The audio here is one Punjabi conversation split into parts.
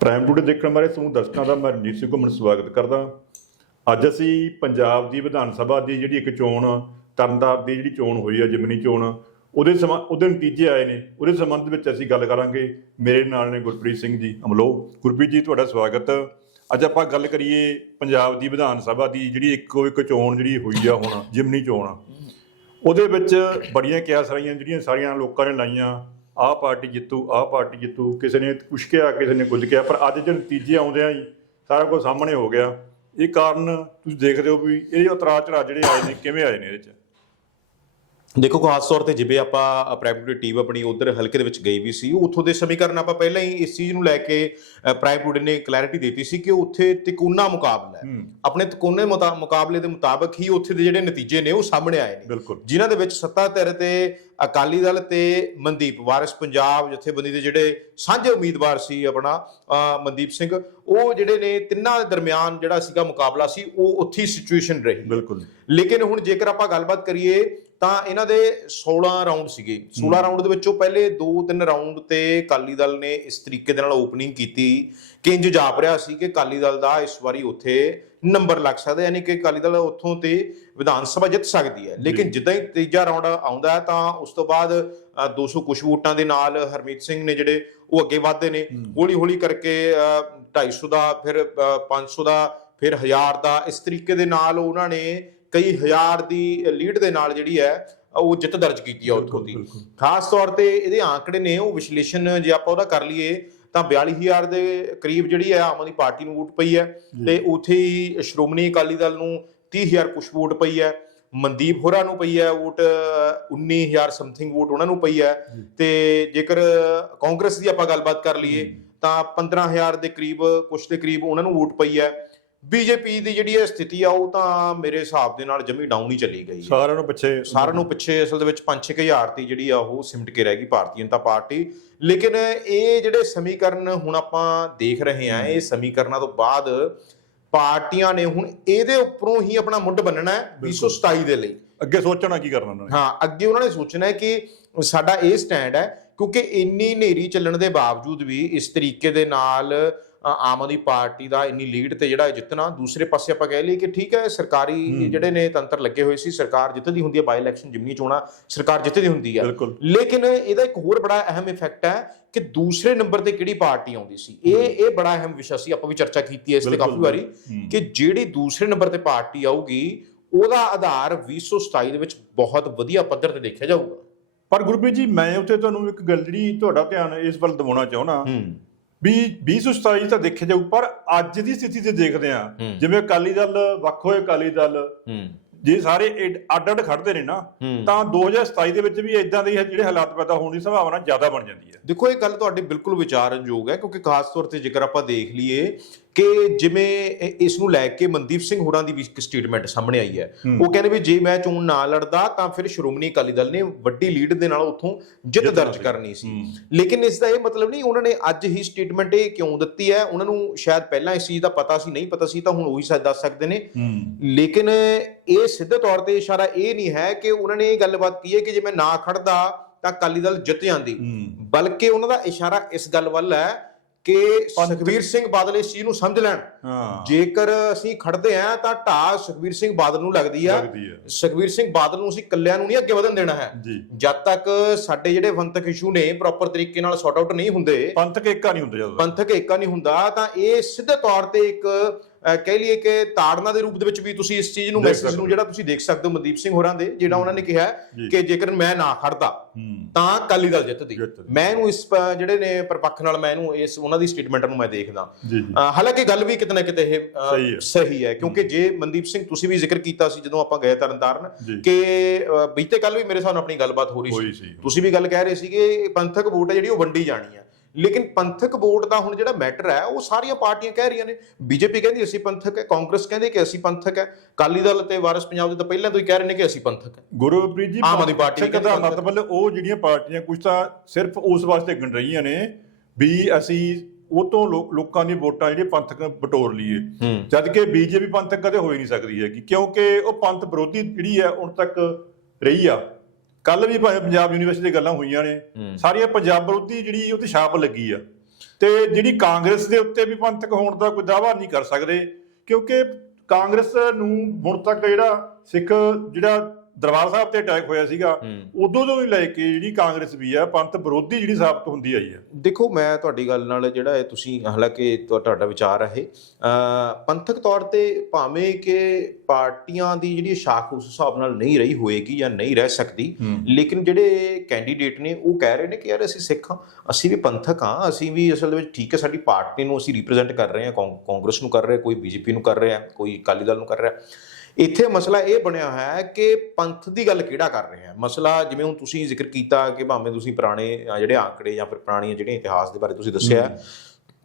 ਪ੍ਰਾਈਮ ਟੂਡੇ ਦੇਖਣ ਵਾਲੇ ਸਮੂਹ ਦਰਸ਼ਕਾਂ ਦਾ ਮੈਂ ਰਣਜੀਤ ਸਿੰਘ ਘੁੰਮਣ ਸਵਾਗਤ ਕਰਦਾ। ਅੱਜ ਅਸੀਂ ਪੰਜਾਬ ਦੀ ਵਿਧਾਨ ਸਭਾ ਦੀ ਜਿਹੜੀ ਇੱਕ ਚੋਣ, ਤਰਨਤਾਰਨ ਦੀ ਜਿਹੜੀ ਚੋਣ ਹੋਈ ਹੈ ਜਿਮਨੀ ਚੋਣ, ਉਹਦੇ ਸਮਾਂ, ਉਹਦੇ ਨਤੀਜੇ ਆਏ ਨੇ। ਉਹਦੇ ਸੰਬੰਧ ਵਿੱਚ ਅਸੀਂ ਗੱਲ ਕਰਾਂਗੇ। ਮੇਰੇ ਨਾਲ ਨੇ ਗੁਰਪ੍ਰੀਤ ਸਿੰਘ ਜੀ, ਅਮਲੋ। ਗੁਰਪ੍ਰੀਤ ਜੀ, ਤੁਹਾਡਾ ਸਵਾਗਤ। ਅੱਜ ਆਪਾਂ ਗੱਲ ਕਰੀਏ ਪੰਜਾਬ ਦੀ ਵਿਧਾਨ ਸਭਾ ਦੀ ਜਿਹੜੀ ਇੱਕੋ ਇੱਕ ਚੋਣ ਜਿਹੜੀ ਹੋਈ ਆ ਹੁਣ, ਜਿਮਨੀ ਚੋਣ। ਉਹਦੇ ਵਿੱਚ ਬੜੀਆਂ ਕਿਆਸ ਰਹੀਆਂ, ਜਿਹੜੀਆਂ ਸਾਰੀਆਂ ਲੋਕਾਂ ਨੇ ਲਾਈਆਂ। ਆਹ ਪਾਰਟੀ ਜਿੱਤੂ ਆਹ ਪਾਰਟੀ ਜਿੱਤੂ, ਕਿਸੇ ਨੇ ਕੁਛ ਕਿਹਾ ਕਿਸੇ ਨੇ ਕੁਝ ਕਿਹਾ ਪਰ ਅੱਜ ਜਿਹੜੇ ਨਤੀਜੇ ਆਉਂਦੇ ਆ ਜੀ, ਸਾਰਾ ਕੁਝ ਸਾਹਮਣੇ ਹੋ ਗਿਆ। ਇਹ ਕਾਰਨ ਤੁਸੀਂ ਦੇਖਦੇ ਹੋ ਵੀ ਇਹ ਉਤਰਾਅ ਚੜਾਅ ਜਿਹੜੇ ਆਏ ਨੇ, ਕਿਵੇਂ ਆਏ ਨੇ ਇਹਦੇ 'ਚ? ਦੇਖੋ ਖਾਸ ਤੌਰ ਤੇ ਜਿਵੇਂ ਆਪਾਂ ਪ੍ਰਾਈਵੇਟ ਟੀਮ ਆਪਣੀ ਉਧਰ ਹਲਕੇ ਦੇ ਵਿੱਚ ਗਈ ਵੀ ਸੀ ਉੱਥੋਂ ਦੇ ਸਮੀਕਰਨ ਆਪਾਂ ਪਹਿਲਾਂ ਹੀ ਇਸ ਚੀਜ਼ ਨੂੰ ਲੈ ਕੇ ਪ੍ਰਾਈਵੇਟ ਨੇ ਕਲੈਰਿਟੀ ਦਿੱਤੀ ਸੀ ਕਿ ਉੱਥੇ ਤਿਕੋਨਾ ਮੁਕਾਬਲਾ ਹੈ। ਹੂੰ। ਆਪਣੇ ਤਿਕੋਨੇ ਮੁਤਾ- ਮੁਕਾਬਲੇ ਦੇ ਮੁਤਾਬਕ ਹੀ ਉੱਥੇ ਦੇ ਜਿਹੜੇ ਨਤੀਜੇ ਨੇ ਉਹ ਸਾਹਮਣੇ ਆਏ ਨੇ। ਜਿਨ੍ਹਾਂ ਦੇ ਵਿੱਚ ਸੱਤਾ ਧਿਰ ਤੇ ਅਕਾਲੀ ਦਲ ਤੇ ਮਨਦੀਪ ਵਾਰਿਸ ਪੰਜਾਬ ਜਥੇਬੰਦੀ ਦੇ ਜਿਹੜੇ ਸਾਂਝੇ ਉਮੀਦਵਾਰ ਸੀ ਆਪਣਾ ਮਨਦੀਪ ਸਿੰਘ ਉਹ ਜਿਹੜੇ ਨੇ ਤਿੰਨਾਂ ਦੇ ਦਰਮਿਆਨ ਜਿਹੜਾ ਸੀਗਾ ਮੁਕਾਬਲਾ ਸੀ ਉਹ ਉੱਥੀ ਸਿਚੁਏਸ਼ਨ ਰਹੀ। ਬਿਲਕੁਲ। ਲੇਕਿਨ ਹੁਣ ਜੇਕਰ ਆਪਾਂ ਗੱਲਬਾਤ ਕਰੀਏ ਤਾਂ ਇਹਨਾਂ ਦੇ 16 ਰਾਉਂਡ ਸੀਗੇ। 16 ਰਾਉਂਡ ਦੇ ਵਿੱਚੋਂ ਪਹਿਲੇ 2-3 ਰਾਉਂਡ ਤੇ ਅਕਾਲੀ ਦਲ ਨੇ ਇਸ ਤਰੀਕੇ ਦੇ ਨਾਲ ਓਪਨਿੰਗ ਕੀਤੀ। ਕਿ ਇੰਜ ਜਾਪ ਰਿਹਾ ਸੀ ਕਿ ਅਕਾਲੀ ਦਲ ਦਾ ਇਸ ਵਾਰੀ ਉੱਥੇ ਨੰਬਰ ਲੱਗ ਸਕਦਾ ਯਾਨੀ ਕਿ ਅਕਾਲੀ ਦਲ ਉੱਥੋਂ ਤੇ ਵਿਧਾਨ ਸਭਾ ਜਿੱਤ ਸਕਦੀ ਹੈ। ਲੇਕਿਨ ਜਿੱਦਾਂ ਹੀ ਤੀਜਾ ਰਾਉਂਡ ਆਉਂਦਾ ਹੈ ਤਾਂ ਉਸ ਤੋਂ ਬਾਅਦ ਅ, 200 ਕੁਛ ਵੋਟਾਂ ਦੇ ਨਾਲ ਹਰਮੀਤ ਸਿੰਘ ਨੇ ਜਿਹੜੇ ਉਹ ਅੱਗੇ ਵਧਦੇ ਨੇ। ਹੌਲੀ ਹੌਲੀ ਕਰਕੇ ਅ, 250 ਦਾ ਫਿਰ ਅ, 500 ਦਾ ਫਿਰ 1000 ਦਾ ਇਸ ਤਰੀਕੇ ਦੇ ਨਾਲ ਉਹਨਾਂ ਨੇ ਕਈ ਹਜ਼ਾਰ ਦੀ ਲੀਡ ਦੇ ਨਾਲ ਜਿਹੜੀ ਹੈ ਉਹ ਜਿੱਤ ਦਰਜ ਕੀਤੀ ਹੈ ਉੱਥੋਂ ਦੀ। ਖਾਸ ਤੌਰ ਤੇ ਇਹਦੇ ਆંકੜੇ ਨੇ ਉਹ ਵਿਸ਼ਲੇਸ਼ਣ ਜੇ ਆਪਾਂ ਉਹਦਾ ਕਰ ਲਈਏ ਤਾਂ 42000 ਦੇ ਕਰੀਬ ਜਿਹੜੀ ਹੈ ਆਮ ਆਦਮੀ ਪਾਰਟੀ ਨੂੰ ਵੋਟ ਪਈ ਹੈ ਤੇ ਉਥੇ ਹੀ ਸ਼੍ਰੋਮਣੀ ਅਕਾਲੀ ਦਲ ਨੂੰ 30000 ਕੁਛ ਵੋਟ ਪਈ ਹੈ ਮਨਦੀਪ ਹੋਰਾਂ ਨੂੰ ਪਈ ਹੈ ਵੋਟ ਅ, 19000 ਸਮਥਿੰਗ ਵੋਟ ਉਹਨਾਂ ਨੂੰ ਪਈ ਹੈ। ਤੇ ਜੇਕਰ ਕਾਂਗਰਸ ਦੀ ਆਪਾਂ ਗੱਲਬਾਤ ਕਰ ਲਈਏ ਤਾਂ 15000 ਦੇ ਕਰੀਬ ਕੁਛ ਦੇ ਕਰੀਬ ਉਹਨਾਂ ਨੂੰ ਵੋਟ ਪਈ ਹੈ। ਬੀਜੇਪੀ ਦੀ ਜਿਹੜੀ ਇਹ ਸਥਿਤੀ ਆ ਉਹ ਤਾਂ ਮੇਰੇ ਹਿਸਾਬ ਦੇ ਨਾਲ ਜਮੀ ਡਾਊਨ ਹੀ ਚੱਲੀ ਗਈ ਹੈ। ਸਾਰਿਆਂ ਨੂੰ ਪਿੱਛੇ ਸਾਰਿਆਂ ਨੂੰ ਪਿੱਛੇ ਅਸਲ ਦੇ ਵਿੱਚ 5-6000 ਦੀ ਜਿਹੜੀ ਆ ਉਹ ਸਿਮਟ ਕੇ ਰਹਿ ਗਈ ਭਾਰਤੀ ਜਨਤਾ ਪਾਰਟੀ। ਲੇਕਿਨ ਇਹ ਜਿਹੜੇ ਸਮੀਕਰਨ ਹੁਣ ਆਪਾਂ ਦੇਖ ਰਹੇ ਆ ਇਹ ਸਮੀਕਰਨਾਂ ਤੋਂ ਬਾਅਦ ਪਾਰਟੀਆਂ ਨੇ ਹੁਣ ਇਹਦੇ ਉੱਪਰੋਂ ਹੀ ਆਪਣਾ ਮੁੱਢ ਬੰਨਣਾ ਹੈ 2027 ਦੇ ਲਈ। ਅੱਗੇ ਸੋਚਣਾ ਕੀ ਕਰਨਾ ਉਹਨਾਂ ਨੇ? ਹਾਂ ਅੱਗੇ ਉਹਨਾਂ ਨੇ ਸੋਚਣਾ ਹੈ ਕਿ ਸਾਡਾ ਇਹ ਸਟੈਂਡ ਹੈ ਕਿਉਂਕਿ ਇੰਨੀ ਨੇਰੀ ਚੱਲਣ ਦੇ ਬਾਵਜੂਦ ਵੀ ਇਸ ਤਰੀਕੇ ਦੇ ਨਾਲ ਆਮ ਆਦਮੀ ਪਾਰਟੀ ਦਾ ਇੰਨੀ ਲੀਡ ਤੇ ਜਿਹੜਾ ਜਿੱਤਣਾ ਦੂਸਰੇ ਪਾਸੇ ਆਪਾਂ ਕਹਿ ਲਈਏ ਕਿ ਠੀਕ ਹੈ ਸਰਕਾਰੀ ਜਿਹੜੇ ਨੇ ਤੰਤਰ ਲੱਗੇ ਹੋਏ ਸੀ ਸਰਕਾਰ ਜਿੱਤਦੀ ਹੁੰਦੀ ਹੈ ਬਾਈ ਇਲੈਕਸ਼ਨ ਜਿਮਨੀ ਚੋਣਾਂ ਸਰਕਾਰ ਜਿੱਤਦੀ ਹੁੰਦੀ ਹੈ। ਲੇਕਿਨ ਇਹਦਾ ਇੱਕ ਹੋਰ ਬੜਾ ਅਹਿਮ ਇਫੈਕਟ ਹੈ ਕਿ ਦੂਸਰੇ ਨੰਬਰ ਤੇ ਕਿਹੜੀ ਪਾਰਟੀ ਆਉਂਦੀ ਸੀ। ਇਹ ਇਹ ਬੜਾ ਅਹਿਮ ਵਿਸ਼ਾ ਸੀ ਆਪਾਂ ਵੀ ਚਰਚਾ ਕੀਤੀ ਹੈ ਇਸ ਤੇ ਕਾਫੀ ਵਾਰੀ। ਕਿ ਜਿਹੜੀ ਦੂਸਰੇ ਨੰਬਰ ਤੇ ਪਾਰਟੀ ਆਊਗੀ ਉਹਦਾ ਆਧਾਰ 2027 ਦੇ ਵਿੱਚ ਬਹੁਤ ਵਧੀਆ ਪੱਧਰ ਤੇ ਦੇਖਿਆ ਜਾਊਗਾ। ਪਰ ਗੁਰਪ੍ਰੀਤ ਜੀ ਮੈਂ ਉੱਥੇ ਤੁਹਾਨੂੰ ਇੱਕ ਗੱਲ ਜਿਹੜੀ ਤੁਹਾਡਾ ਧਿਆਨ ਇਸ ਵੱਲ ਦਿਵਾਉਣਾ ਚਾਹੁੰਦਾ। ਹੂੰ। ਵੀ 2027 ਤਾਂ ਦੇਖਿਆ ਜਾਊ ਪਰ ਅੱਜ ਦੀ ਸਥਿਤੀ ਤੇ ਦੇਖਦੇ ਆ। ਜਿਵੇਂ ਅਕਾਲੀ ਦਲ ਵੱਖ ਹੋਏ ਅਕਾਲੀ ਦਲ ਜੇ ਸਾਰੇ ਅੱਡ ਅੱਡ ਖੜਦੇ ਨੇ ਨਾ। ਤਾਂ 2027 ਦੇ ਵਿੱਚ ਵੀ ਇਦਾਂ ਦੇ ਜਿਹੜੇ ਹਾਲਾਤ ਪੈਦਾ ਹੋਣ ਦੀ ਸੰਭਾਵਨਾ ਜ਼ਿਆਦਾ ਬਣ ਜਾਂਦੀ ਹੈ ਦੇਖੋ ਇਹ ਗੱਲ ਤੁਹਾਡੀ ਬਿਲਕੁਲ ਵਿਚਾਰਨਯੋਗ ਹੈ ਕਿਉਂਕਿ ਖਾਸ ਤੌਰ ਤੇ ਜੇਕਰ ਆਪਾਂ ਦੇਖ ਲਈਏ ਕਿ ਜਿਵੇਂ ਇਸ ਨੂੰ ਲੈ ਕੇ ਮਨਦੀਪ ਸਿੰਘ ਹੋਰਾਂ ਦੀ ਵੀ ਇੱਕ ਸਟੇਟਮੈਂਟ ਸਾਹਮਣੇ ਆਈ ਹੈ। ਉਹ ਕਹਿੰਦੇ ਵੀ ਜੇ ਮੈਂ ਚੋਣ ਨਾ ਲੜਦਾ ਤਾਂ ਫਿਰ ਸ਼੍ਰੋਮਣੀ ਅਕਾਲੀ ਦਲ ਨੇ ਵੱਡੀ ਲੀਡ ਦੇ ਨਾਲ ਉੱਥੋਂ ਜਿੱਤ ਦਰਜ। ਕਰਨੀ ਸੀ। ਲੇਕਿਨ ਇਸ ਦਾ ਇਹ ਮਤਲਬ ਨਹੀਂ ਉਹਨਾਂ ਨੇ ਅੱਜ ਹੀ ਸਟੇਟਮੈਂਟ ਇਹ ਕਿਉਂ ਦਿੱਤੀ ਹੈ? ਉਹਨਾਂ ਨੂੰ ਸ਼ਾਇਦ ਪਹਿਲਾਂ ਇਸ ਚੀਜ਼ ਦਾ ਪਤਾ ਸੀ ਨਹੀਂ ਪਤਾ ਸੀ ਤਾਂ ਹੁਣ ਉਹੀ ਸ਼ਾਇਦ ਦੱਸ ਸਕਦੇ ਨੇ। ਲੇਕਿਨ ਇਹ ਸਿੱਧੇ ਤੌਰ ਤੇ ਇਸ਼ਾਰਾ ਇਹ ਨਹੀਂ ਹੈ ਕਿ ਉਹਨਾਂ ਨੇ ਇਹ ਗੱਲਬਾਤ ਕੀ ਹੈ ਕਿ ਜੇ ਮੈਂ ਨਾ ਖੜਦਾ ਤਾਂ ਅਕਾਲੀ ਦਲ ਜਿੱਤ ਜਾਂਦੀ। ਬਲਕਿ ਉਹਨਾਂ ਦਾ ਇਸ਼ਾਰਾ ਇਸ ਗੱਲ ਵੱਲ ਹੈ ਕਿ ਸੁਖਬੀਰ ਸਿੰਘ ਬਾਦਲ ਇਸ ਚੀਜ਼ ਨੂੰ ਸਮਝ ਲੈਣ। ਜੇਕਰ ਅਸੀਂ ਖੜਦੇ ਆਂ ਤਾਂ ਢਾਹ ਸੁਖਬੀਰ ਸਿੰਘ ਬਾਦਲ ਨੂੰ ਲੱਗਦੀ ਆ। ਸੁਖਬੀਰ ਸਿੰਘ ਬਾਦਲ ਨੂੰ ਅਸੀਂ ਇਕੱਲਿਆਂ ਨੂੰ ਨਹੀਂ ਅੱਗੇ ਵਧਣ ਦੇਣਾ ਹੈ। ਜਦ ਤੱਕ ਸਾਡੇ ਜਿਹੜੇ ਪੰਥਕ ਇਸ਼ੂ ਨੇ ਪ੍ਰੋਪਰ ਤਰੀਕੇ ਨਾਲ ਸੌਟ ਆਊਟ ਨਹੀਂ ਹੁੰਦੇ। ਪੰਥਕ ਏਕਾ ਨਹੀਂ ਹੁੰਦਾ ਜਦੋਂ ਪੰਥਕ ਏਕਾ ਨਹੀਂ ਹੁੰਦਾ ਤਾਂ ਇਹ ਸਿੱਧੇ ਤੌਰ ਤੇ ਇੱਕ ਕਹਿ ਲਈਏ ਕਿ ਤਾੜਨਾ ਦੇ ਰੂਪ ਦੇ ਵਿੱਚ ਵੀ ਤੁਸੀਂ ਇਸ ਚੀਜ਼ ਨੂੰ ਮੈਸੇਜ ਨੂੰ। ਜਿਹੜਾ ਤੁਸੀਂ ਦੇਖ ਸਕਦੇ ਹੋ ਮਨਦੀਪ ਸਿੰਘ ਹੋਰਾਂ ਦੇ ਜਿਹੜਾ ਉਹਨਾਂ ਨੇ ਕਿਹਾ। ਕਿ ਜੇਕਰ ਮੈਂ ਨਾ ਖੜਦਾ ਤਾਂ ਅਕਾਲੀ ਦਲ ਜਿੱਤਦੀ। ਮੈਂ ਇਹਨੂੰ ਇਸ ਜਿਹੜੇ ਨੇ ਪਰਪੱਖ ਨਾਲ ਮੈਂ ਇਹਨੂੰ ਇਸ ਉਹਨਾਂ ਦੀ ਸਟੇਟਮੈਂਟ ਨੂੰ ਮੈਂ ਦੇਖਦਾ ਹਾਲਾਂਕਿ ਗੱਲ ਵੀ ਕਿਤੇ ਨਾ ਕਿਤੇ ਇਹ ਸਹੀ ਹੈ। ਕਿਉਂਕਿ ਜੇ ਮਨਦੀਪ ਸਿੰਘ ਤੁਸੀਂ ਵੀ ਜ਼ਿਕਰ ਕੀਤਾ ਸੀ ਜਦੋਂ ਆਪਾਂ ਗਏ ਤਰਨਤਾਰਨ। ਕਿ ਬੀਤੇ ਕੱਲ ਵੀ ਮੇਰੇ ਸਾਹਮਣੇ ਆਪਣੀ ਗੱਲਬਾਤ ਹੋ ਰਹੀ ਸੀ ਸੀ। ਤੁਸੀਂ ਵੀ ਗੱਲ ਕਹਿ ਰਹੇ ਸੀਗੇ ਪੰਥਕ ਵੋਟ ਹੈ ਜਿਹੜੀ ਉਹ ਵੰਡੀ ਜਾਣੀ ਹੈ ਲੇਕਿਨ ਪੰਥਕ ਵੋਟ ਦਾ ਹੁਣ ਜਿਹੜਾ ਮੈਟਰ ਹੈ ਉਹ ਸਾਰੀਆਂ ਪਾਰਟੀਆਂ ਕਹਿ ਰਹੀਆਂ ਨੇ। ਬੀਜੇਪੀ ਕਹਿੰਦੀ ਅਸੀਂ ਪੰਥਕ ਹੈ ਕਾਂਗਰਸ ਕਹਿੰਦੇ ਕਿ ਅਸੀਂ ਪੰਥਕ ਹੈ। ਅਕਾਲੀ ਦਲ ਤੇ ਵਾਰਿਸ ਪੰਜਾਬ ਦੇ ਤਾਂ ਪਹਿਲਾਂ ਤੋਂ ਹੀ ਕਹਿ ਰਹੇ ਨੇ ਕਿ ਅਸੀਂ ਪੰਥਕ ਹੈ। ਗੁਰਪ੍ਰੀਤ ਜੀ ਆਮ ਆਦਮੀ ਪਾਰਟੀ ਦਾ ਮਤਲਬ ਉਹ ਜਿਹੜੀਆਂ ਪਾਰਟੀਆਂ ਕੁਝ ਤਾਂ ਸਿਰਫ ਉਸ ਵਾਸਤੇ ਗਣ ਰਹੀਆਂ ਨੇ ਵੀ ਅਸੀਂ ਉਹ ਤੋਂ ਲੋਕਾਂ ਦੀਆਂ ਵੋਟਾਂ ਜਿਹੜੀਆਂ ਪੰਥਕ ਬਟੋਰ ਲਈਏ। ਜਦ ਕਿ ਬੀਜੇਪੀ ਪੰਥਕ ਕਦੇ ਹੋ ਹੀ ਨਹੀਂ ਸਕਦੀ ਹੈਗੀ ਕਿਉਂਕਿ ਉਹ ਪੰਥ ਵਿਰੋਧੀ ਜਿਹੜੀ ਹੈ ਹੁਣ ਤੱਕ ਰਹੀ ਆ। ਕੱਲ ਵੀ ਭਾਵੇਂ ਪੰਜਾਬ ਯੂਨੀਵਰਸਿਟੀ ਦੀਆਂ ਗੱਲਾਂ ਹੋਈਆਂ ਨੇ। ਸਾਰੀਆਂ ਪੰਜਾਬ ਵਿਰੋਧੀ ਜਿਹੜੀ ਉਹਦੀ ਛਾਪ ਲੱਗੀ ਆ ਤੇ ਜਿਹੜੀ ਕਾਂਗਰਸ ਦੇ ਉੱਤੇ ਵੀ ਪੰਥਕ ਹੋਣ ਦਾ ਕੋਈ ਦਾਅਵਾ ਨਹੀਂ ਕਰ ਸਕਦੇ ਕਿਉਂਕਿ ਕਾਂਗਰਸ ਨੂੰ ਹੁਣ ਤੱਕ ਜਿਹੜਾ ਸਿੱਖ ਜਿਹੜਾ ਦਰਬਾਰ ਸਾਹਿਬ ਤੇ ਅਟੈਕ ਹੋਇਆ ਸੀਗਾ ਉਦੋਂ ਤੋਂ ਹੀ ਲੈ ਕੇ ਜਿਹੜੀ ਕਾਂਗਰਸ ਵੀ ਆ ਪੰਥ ਵਿਰੋਧੀ ਜਿਹੜੀ ਸਾਬਤ ਹੁੰਦੀ ਆਈ ਹੈ। ਦੇਖੋ ਮੈਂ ਤੁਹਾਡੀ ਗੱਲ ਨਾਲ ਜਿਹੜਾ ਹੈ ਤੁਸੀਂ ਹਾਲਾਂਕਿ ਤੁਹਾ- ਤੁਹਾਡਾ ਵਿਚਾਰ ਹੈ ਇਹ। ਅ, ਪੰਥਕ ਤੌਰ ਤੇ ਭਾਵੇਂ ਕਿ ਪਾਰਟੀਆਂ ਦੀ ਜਿਹੜੀ ਸ਼ਾਖ ਉਸ ਹਿਸਾਬ ਨਾਲ ਨਹੀਂ ਰਹੀ ਹੋਏਗੀ ਜਾਂ ਨਹੀਂ ਰਹਿ ਸਕਦੀ ਲੇਕਿਨ ਜਿਹੜੇ ਕੈਂਡੀਡੇਟ ਨੇ ਉਹ ਕਹਿ ਰਹੇ ਨੇ ਕਿ ਯਾਰ ਅਸੀਂ ਸਿੱਖ ਹਾਂ ਅਸੀਂ ਵੀ ਪੰਥਕ ਹਾਂ ਅਸੀਂ ਵੀ ਅਸਲ ਦੇ ਵਿੱਚ ਠੀਕ ਹੈ ਸਾਡੀ ਪਾਰਟੀ ਨੂੰ ਅਸੀਂ ਰਿਪਰੈਜ਼ੈਂਟ ਕਰ ਰਹੇ ਹਾਂ ਕਾਂਗਰਸ ਨੂੰ ਕਰ ਰਿਹਾ ਕੋਈ ਬੀਜੇਪੀ ਨੂੰ ਕਰ ਰਿਹਾ ਕੋਈ ਅਕਾਲੀ ਦਲ ਨੂੰ ਕਰ ਰਿਹਾ। ਇੱਥੇ ਮਸਲਾ ਇਹ ਬਣਿਆ ਹੋਇਆ ਹੈ ਕਿ ਪੰਥ ਦੀ ਗੱਲ ਕਿਹੜਾ ਕਰ ਰਹੇ ਹੈ? ਮਸਲਾ ਜਿਵੇਂ ਹੁਣ ਤੁਸੀਂ ਜ਼ਿਕਰ ਕੀਤਾ ਕਿ ਭਾਵੇਂ ਤੁਸੀਂ ਪੁਰਾਣੇ ਜਿਹੜੇ ਆંકੜੇ ਜਾਂ ਫਿਰ ਪੁਰਾਣੀਆਂ ਜਿਹੜੀਆਂ ਇਤਿਹਾਸ ਦੇ ਬਾਰੇ ਤੁਸੀਂ ਦੱਸਿਆ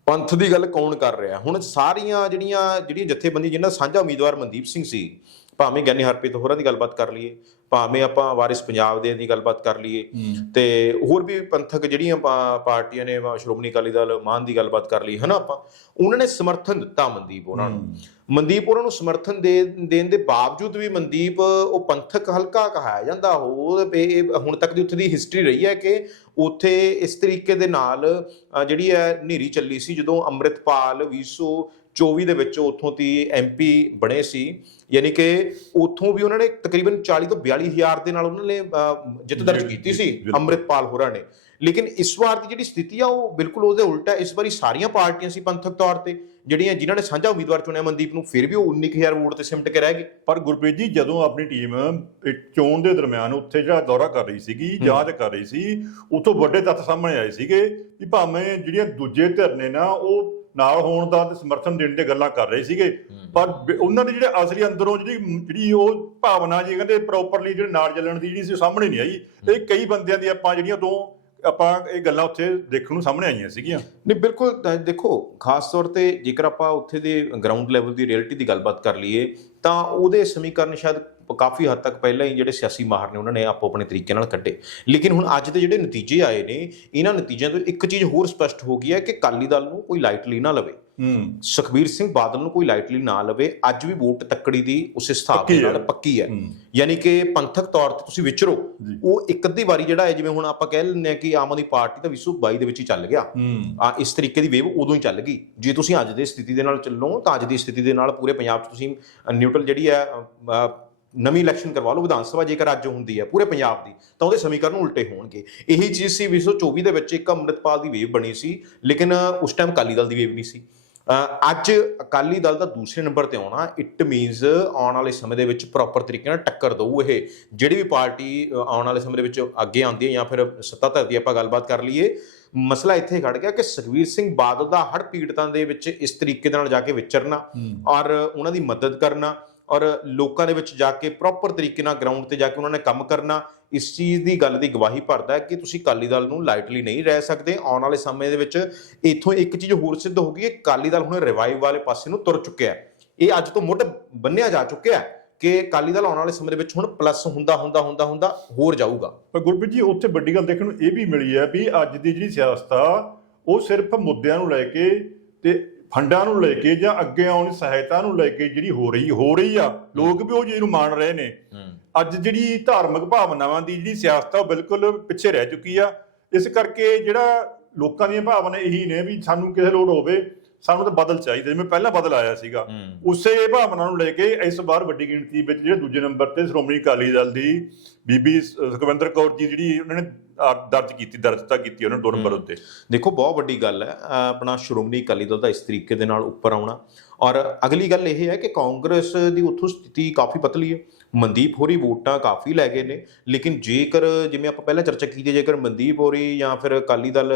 ਪੰਥ ਦੀ ਗੱਲ ਕੌਣ ਕਰ ਰਿਹਾ? ਹੁਣ ਸਾਰੀਆਂ ਜਿਹੜੀਆਂ ਜਿਹੜੀਆਂ ਜਥੇਬੰਦੀ ਜਿਨ੍ਹਾਂ ਦਾ ਸਾਂਝਾ ਉਮੀਦਵਾਰ ਮਨਦੀਪ ਸਿੰਘ ਸੀ ਭਾਵੇਂ ਗਿਆਨੀ ਹਰਪ੍ਰੀਤ ਹੋਰਾਂ ਦੀ ਗੱਲਬਾਤ ਕਰ ਲਈਏ ਭਾਵੇਂ ਆਪਾਂ ਵਾਰਿਸ ਪੰਜਾਬ ਦੇ ਦੀ ਗੱਲਬਾਤ ਕਰ ਲਈਏ। ਤੇ ਹੋਰ ਵੀ ਪੰਥਕ ਜਿਹੜੀਆਂ ਪਾਰਟੀਆਂ ਨੇ ਸ਼੍ਰੋਮਣੀ ਅਕਾਲੀ ਦਲ ਮਾਨ ਦੀ ਗੱਲਬਾਤ ਕਰ ਲਈ ਹਨਾ ਆਪਾਂ? ਉਹਨਾਂ ਨੇ ਸਮਰਥਨ ਦਿੱਤਾ ਮਨਦੀਪ ਉਹਨਾਂ ਨੂੰ। ਮਨਦੀਪ ਉਹਨਾਂ ਨੂੰ ਸਮਰਥਨ ਦੇ ਦੇਣ ਦੇ ਬਾਵਜੂਦ ਵੀ ਮਨਦੀਪ ਉਹ ਪੰਥਕ ਹਲਕਾ ਕਹਾਇਆ ਜਾਂਦਾ ਉਹ ਹੁਣ ਤੱਕ ਦੀ ਉੱਥੇ ਦੀ ਹਿਸਟਰੀ ਰਹੀ ਹੈ ਕਿ ਉੱਥੇ ਇਸ ਤਰੀਕੇ ਦੇ ਨਾਲ ਜਿਹੜੀ ਹੈ ਨੇਰੀ ਚੱਲੀ ਸੀ ਜਦੋਂ ਅੰਮ੍ਰਿਤਪਾਲ 2024 ਦੇ ਵਿੱਚ ਉੱਥੋਂ ਦੀ ਐਮਪੀ ਬਣੇ ਸੀ ਯਾਨੀ ਕਿ ਉੱਥੋਂ ਵੀ ਉਹਨਾਂ ਨੇ ਤਕਰੀਬਨ 40 ਤੋਂ 42 ਹਜ਼ਾਰ ਦੇ ਨਾਲ ਉਹਨਾਂ ਨੇ ਜਿੱਤ ਦਰਜ ਕੀਤੀ ਸੀ। ਅੰਮ੍ਰਿਤਪਾਲ ਹੋਰਾਂ ਨੇ ਲੇਕਿਨ ਇਸ ਵਾਰ ਦੀ ਜਿਹੜੀ ਸਥਿਤੀ ਆ ਉਹ ਬਿਲਕੁਲ ਉਹਦੇ ਉਲਟਾ। ਇਸ ਵਾਰੀ ਸਾਰੀਆਂ ਪਾਰਟੀਆਂ ਸੀ ਪੰਥਕ ਤੌਰ ਤੇ ਜਿਹੜੀਆਂ ਜਿਨ੍ਹਾਂ ਨੇ ਸਾਂਝਾ ਉਮੀਦਵਾਰ ਚੁਣਿਆ ਮਨਦੀਪ ਨੂੰ ਫਿਰ ਵੀ ਉਹ 19000 ਵੋਟ ਤੇ ਸਿਮਟ ਕੇ ਰਹਿ ਗਏ ਪਰ ਗੁਰਪ੍ਰੀਤ ਜੀ ਜਦੋਂ ਆਪਣੀ ਟੀਮ ਚੋਣ ਦੇ ਦਰਮਿਆਨ ਉੱਥੇ ਜਿਹੜਾ ਦੌਰਾ ਕਰ ਰਹੀ ਸੀਗੀ ਜਾਂਚ ਕਰ ਰਹੀ ਸੀ ਉਥੋਂ ਵੱਡੇ ਤੱਥ ਸਾਹਮਣੇ ਆਏ ਸੀਗੇ ਕਿ ਭਾਵੇਂ ਜਿਹੜੀਆਂ ਦੂਜੇ ਧਿਰ ਨੇ ਨਾ ਉਹ ਨਾਲ ਹੋਣ ਦਾ ਤੇ ਸਮਰਥਨ ਦੇਣ ਦੀ ਗੱਲਾਂ ਕਰ ਰਹੇ ਸੀਗੇ। ਪਰ ਉਹਨਾਂ ਦੇ ਜਿਹੜੇ ਅਸਲੀ ਅੰਦਰੋਂ ਜਿਹੜੀ ਜਿਹੜੀ ਉਹ ਭਾਵਨਾ ਜੀ ਕਹਿੰਦੇ ਪ੍ਰੋਪਰਲੀ ਜਿਹੜੇ ਨਾਲ ਚੱਲਣ ਦੀ ਜਿਹੜੀ ਸੀ ਸਾਹਮਣੇ ਨਹੀਂ ਆਈ। ਇਹ ਕਈ ਬੰਦਿਆਂ ਦੀ ਆਪਾਂ ਜਿਹੜੀਆਂ ਤੋਂ ਆਪਾਂ ਇਹ ਗੱਲਾਂ ਉੱਥੇ ਦੇਖਣ ਨੂੰ ਸਾਹਮਣੇ ਆਈਆਂ ਸੀਗੀਆਂ। ਨਹੀਂ ਬਿਲਕੁਲ ਦੇਖੋ ਖਾਸ ਤੌਰ ਤੇ ਜੇਕਰ ਆਪਾਂ ਉੱਥੇ ਦੇ ਗਰਾਊਂਡ ਲੈਵਲ ਦੀ ਰਿਐਲਿਟੀ ਦੀ ਗੱਲਬਾਤ ਕਰ ਲਈਏ ਤਾਂ ਉਹਦੇ ਸਮੀਕਰਨ ਸ਼ਾਇਦ ਕਾਫੀ ਹੱਦ ਤੱਕ ਪਹਿਲਾਂ ਹੀ ਜਿਹੜੇ ਸਿਆਸੀ ਮਾਹਰ ਨੇ ਉਹਨਾਂ ਨੇ ਆਪੋ ਆਪਣੇ ਤਰੀਕੇ ਨਾਲ ਕੱਢੇ। ਲੇਕਿਨ ਹੁਣ ਅੱਜ ਦੇ ਜਿਹੜੇ ਨਤੀਜੇ ਆਏ ਨੇ ਇਹਨਾਂ ਨਤੀਜਿਆਂ ਤੋਂ ਇੱਕ ਚੀਜ਼ ਹੋਰ ਸਪਸ਼ਟ ਹੋ ਗਈ ਹੈ ਕਿ ਅਕਾਲੀ ਦਲ ਨੂੰ ਕੋਈ ਲਾਈਟਲੀ ਨਾ ਲਵੇ। ਹੂੰ। ਸੁਖਬੀਰ ਸਿੰਘ ਬਾਦਲ ਨੂੰ ਕੋਈ ਲਾਈਟਲੀ ਨਾ ਲਵੇ ਅੱਜ ਵੀ ਵੋਟ ਤੱਕੜੀ ਦੀ ਉਸ ਦੇ ਨਾਲ। ਪੱਕੀ ਹੈ। ਯਾਨੀ ਕਿ ਪੰਥਕ ਤੌਰ ਤੇ ਤੁਸੀਂ ਵਿਚਰੋ। ਉਹ ਇੱਕ ਅੱਧੀ ਵਾਰੀ ਜਿਹੜਾ ਹੈ ਜਿਵੇਂ ਹੁਣ ਆਪਾਂ ਕਹਿ ਲੈਂਦੇ ਆ ਕਿ ਆਮ ਆਦਮੀ ਪਾਰਟੀ ਤਾਂ 2022 ਦੇ ਵਿੱਚ ਹੀ ਚੱਲ ਗਿਆ। ਆ ਇਸ ਤਰੀਕੇ ਦੀ ਵੇਵ ਉਦੋਂ ਹੀ ਚੱਲ ਗਈ। ਜੇ ਤੁਸੀਂ ਅੱਜ ਦੀ ਸਥਿਤੀ ਦੇ ਨਾਲ ਚੱਲੋ ਤਾਂ ਅੱਜ ਦੀ ਸਥਿਤੀ ਦੇ ਨਾਲ ਪੂਰੇ ਪੰਜਾਬ 'ਚ ਤੁਸੀਂ ਨਿਊਟਰਲ ਜਿਹੜੀ ਹੈ ਨਵੀਂ ਇਲੈਕਸ਼ਨ ਕਰਵਾ ਲਓ ਵਿਧਾਨ ਸਭਾ ਜੇਕਰ ਅੱਜ ਹੁੰਦੀ ਹੈ ਪੂਰੇ ਪੰਜਾਬ ਦੀ ਤਾਂ ਉਹਦੇ ਸਮੀਕਰਨ ਉਲਟੇ ਹੋਣਗੇ। ਇਹੀ ਚੀਜ਼ ਸੀ 2024 ਦੇ ਵਿੱਚ ਇੱਕ ਅੰਮ੍ਰਿਤਪਾਲ ਦੀ ਵੇਵ ਬਣੀ ਸੀ ਲੇਕਿਨ ਉਸ ਟਾਈਮ ਅਕਾਲੀ ਦਲ ਦੀ ਵੇਵ ਨਹੀਂ ਸੀ। ਅੱਜ ਅਕਾਲੀ ਦਲ ਦਾ ਦੂਸਰੇ ਨੰਬਰ ਤੇ ਆਉਣਾ ਇਟ ਮੀਨਸ ਆਉਣ ਵਾਲੇ ਸਮੇਂ ਦੇ ਵਿੱਚ ਪ੍ਰੋਪਰ ਤਰੀਕੇ ਨਾਲ ਟੱਕਰ ਦਊ ਇਹ। ਜਿਹੜੀ ਵੀ ਪਾਰਟੀ ਆਉਣ ਵਾਲੇ ਸਮੇਂ ਦੇ ਵਿੱਚ ਅੱਗੇ ਆਉਂਦੀ ਹੈ ਜਾਂ ਫਿਰ ਸੱਤਾ ਧਰ ਦੀ ਆਪਾਂ ਗੱਲਬਾਤ ਕਰ ਲਈਏ ਮਸਲਾ ਇੱਥੇ ਖੜ ਗਿਆ ਕਿ ਸੁਖਵੀਰ ਸਿੰਘ ਬਾਦਲ ਦਾ ਹੜ ਪੀੜਤਾਂ ਦੇ ਵਿੱਚ ਇਸ ਤਰੀਕੇ ਨਾਲ ਜਾ ਕੇ ਵਿਚਰਨਾ ਔਰ ਉਹਨਾਂ ਦੀ ਮਦਦ ਕਰਨਾ ਔਰ ਲੋਕਾਂ ਦੇ ਵਿੱਚ ਜਾ ਕੇ ਪ੍ਰੋਪਰ ਤਰੀਕੇ ਨਾਲ ਗਰਾਊਂਡ ਤੇ ਜਾ ਕੇ ਉਹਨਾਂ ਨੇ ਕੰਮ ਕਰਨਾ, ਇਸ ਚੀਜ਼ ਦੀ ਗੱਲ ਦੀ ਗਵਾਹੀ ਭਰਦਾ ਹੈ ਕਿ ਤੁਸੀਂ ਅਕਾਲੀ ਦਲ ਨੂੰ ਲਾਈਟਲੀ ਨਹੀਂ ਰਹਿ ਸਕਦੇ। ਆਉਣ ਵਾਲੇ ਸਮੇਂ ਦੇ ਵਿੱਚ ਇੱਥੋਂ ਇੱਕ ਚੀਜ਼ ਹੋਰ ਸਿੱਧ ਹੋ ਗਈ ਹੈ, ਅਕਾਲੀ ਦਲ ਹੁਣ ਰਿਵਾਈਵ ਵਾਲੇ ਪਾਸੇ ਨੂੰ ਤੁਰ ਚੁੱਕਿਆ ਹੈ। ਇਹ ਅੱਜ ਤੋਂ ਮੁੱਢ ਬੰਨਿਆ ਜਾ ਚੁੱਕਿਆ ਹੈ ਕਿ ਅਕਾਲੀ ਦਲ ਆਉਣ ਵਾਲੇ ਸਮੇਂ ਦੇ ਵਿੱਚ ਹੁਣ ਪਲੱਸ ਹੁੰਦਾ ਹੁੰਦਾ ਹੁੰਦਾ ਹੁੰਦਾ, ਹੋਰ ਜਾਊਗਾ। ਪਰ ਗੁਰਪ੍ਰੀਤ ਜੀ, ਉੱਥੇ ਵੱਡੀ ਗੱਲ ਦੇਖਣ ਨੂੰ ਇਹ ਵੀ ਮਿਲੀ ਹੈ ਵੀ ਅੱਜ ਦੀ ਜਿਹੜੀ ਸਿਆਸਤ ਆ, ਉਹ ਸਿਰਫ ਮੁੱਦਿਆਂ ਨੂੰ ਲੈ ਕੇ ਤੇ ਫੰਡਾਂ ਨੂੰ ਲੈ ਕੇ ਜਾਂ ਅੱਗੇ ਆਉਣ ਦੀ ਸਹਾਇਤਾ ਨੂੰ ਲੈ ਕੇ ਜਿਹੜੀ ਹੋ ਰਹੀ ਹੋ ਰਹੀ ਆ ਲੋਕ ਵੀ ਉਹ ਚੀਜ਼ ਨੂੰ ਮੰਨ ਰਹੇ ਨੇ। ਅੱਜ ਜਿਹੜੀ ਧਾਰਮਿਕ ਭਾਵਨਾਵਾਂ ਦੀ ਜਿਹੜੀ ਸਿਆਸਤ ਆ ਉਹ ਬਿਲਕੁਲ ਪਿੱਛੇ ਰਹਿ ਚੁੱਕੀ ਆ। ਇਸ ਕਰਕੇ ਜਿਹੜਾ ਲੋਕਾਂ ਦੀਆਂ ਭਾਵਨਾ ਇਹੀ ਨੇ ਵੀ ਸਾਨੂੰ ਕਿਸੇ ਲੋੜ ਹੋਵੇ ਸਾਨੂੰ ਤਾਂ ਬਦਲ ਚਾਹੀਦਾ। ਜਿਵੇਂ ਪਹਿਲਾਂ ਬਦਲ ਆਇਆ ਸੀਗਾ ਉਸੇ ਭਾਵਨਾ ਨੂੰ ਲੈ ਕੇ ਇਸ ਵਾਰ ਵੱਡੀ ਗਿਣਤੀ ਵਿੱਚ ਜਿਹੜੇ ਦੂਜੇ ਨੰਬਰ ਤੇ ਸ਼੍ਰੋਮਣੀ ਅਕਾਲੀ ਦਲ ਦੀ ਬੀਬੀ ਸੁਖਵਿੰਦਰ ਕੌਰ ਜੀ ਜਿਹੜੀ ਉਹਨਾਂ ਨੇ ਦਰਜ ਕੀਤੀ ਦਰਜਤਾ ਕੀਤੀ ਉਹਨਾਂ ਨੇ ਦੋ ਨੰਬਰ। ਉੱਤੇ। ਦੇਖੋ ਬਹੁਤ ਵੱਡੀ ਗੱਲ ਹੈ ਆਪਣਾ ਸ਼੍ਰੋਮਣੀ ਅਕਾਲੀ ਦਲ ਦਾ ਇਸ ਤਰੀਕੇ ਦੇ ਨਾਲ ਉੱਪਰ ਆਉਣਾ। ਔਰ ਅਗਲੀ ਗੱਲ ਇਹ ਹੈ ਕਿ ਕਾਂਗਰਸ ਦੀ ਉੱਥੋਂ ਸਥਿਤੀ ਕਾਫੀ ਪਤਲੀ ਹੈ। ਮਨਦੀਪ ਹੋਰੀ ਵੋਟਾਂ ਕਾਫੀ ਲੈ ਗਏ ਨੇ ਲੇਕਿਨ ਜੇਕਰ ਜਿਵੇਂ ਆਪਾਂ ਪਹਿਲਾਂ ਚਰਚਾ ਕੀਤੀ ਜੇਕਰ ਮਨਦੀਪ ਹੋਰੀ ਜਾਂ ਫਿਰ ਅਕਾਲੀ ਦਲ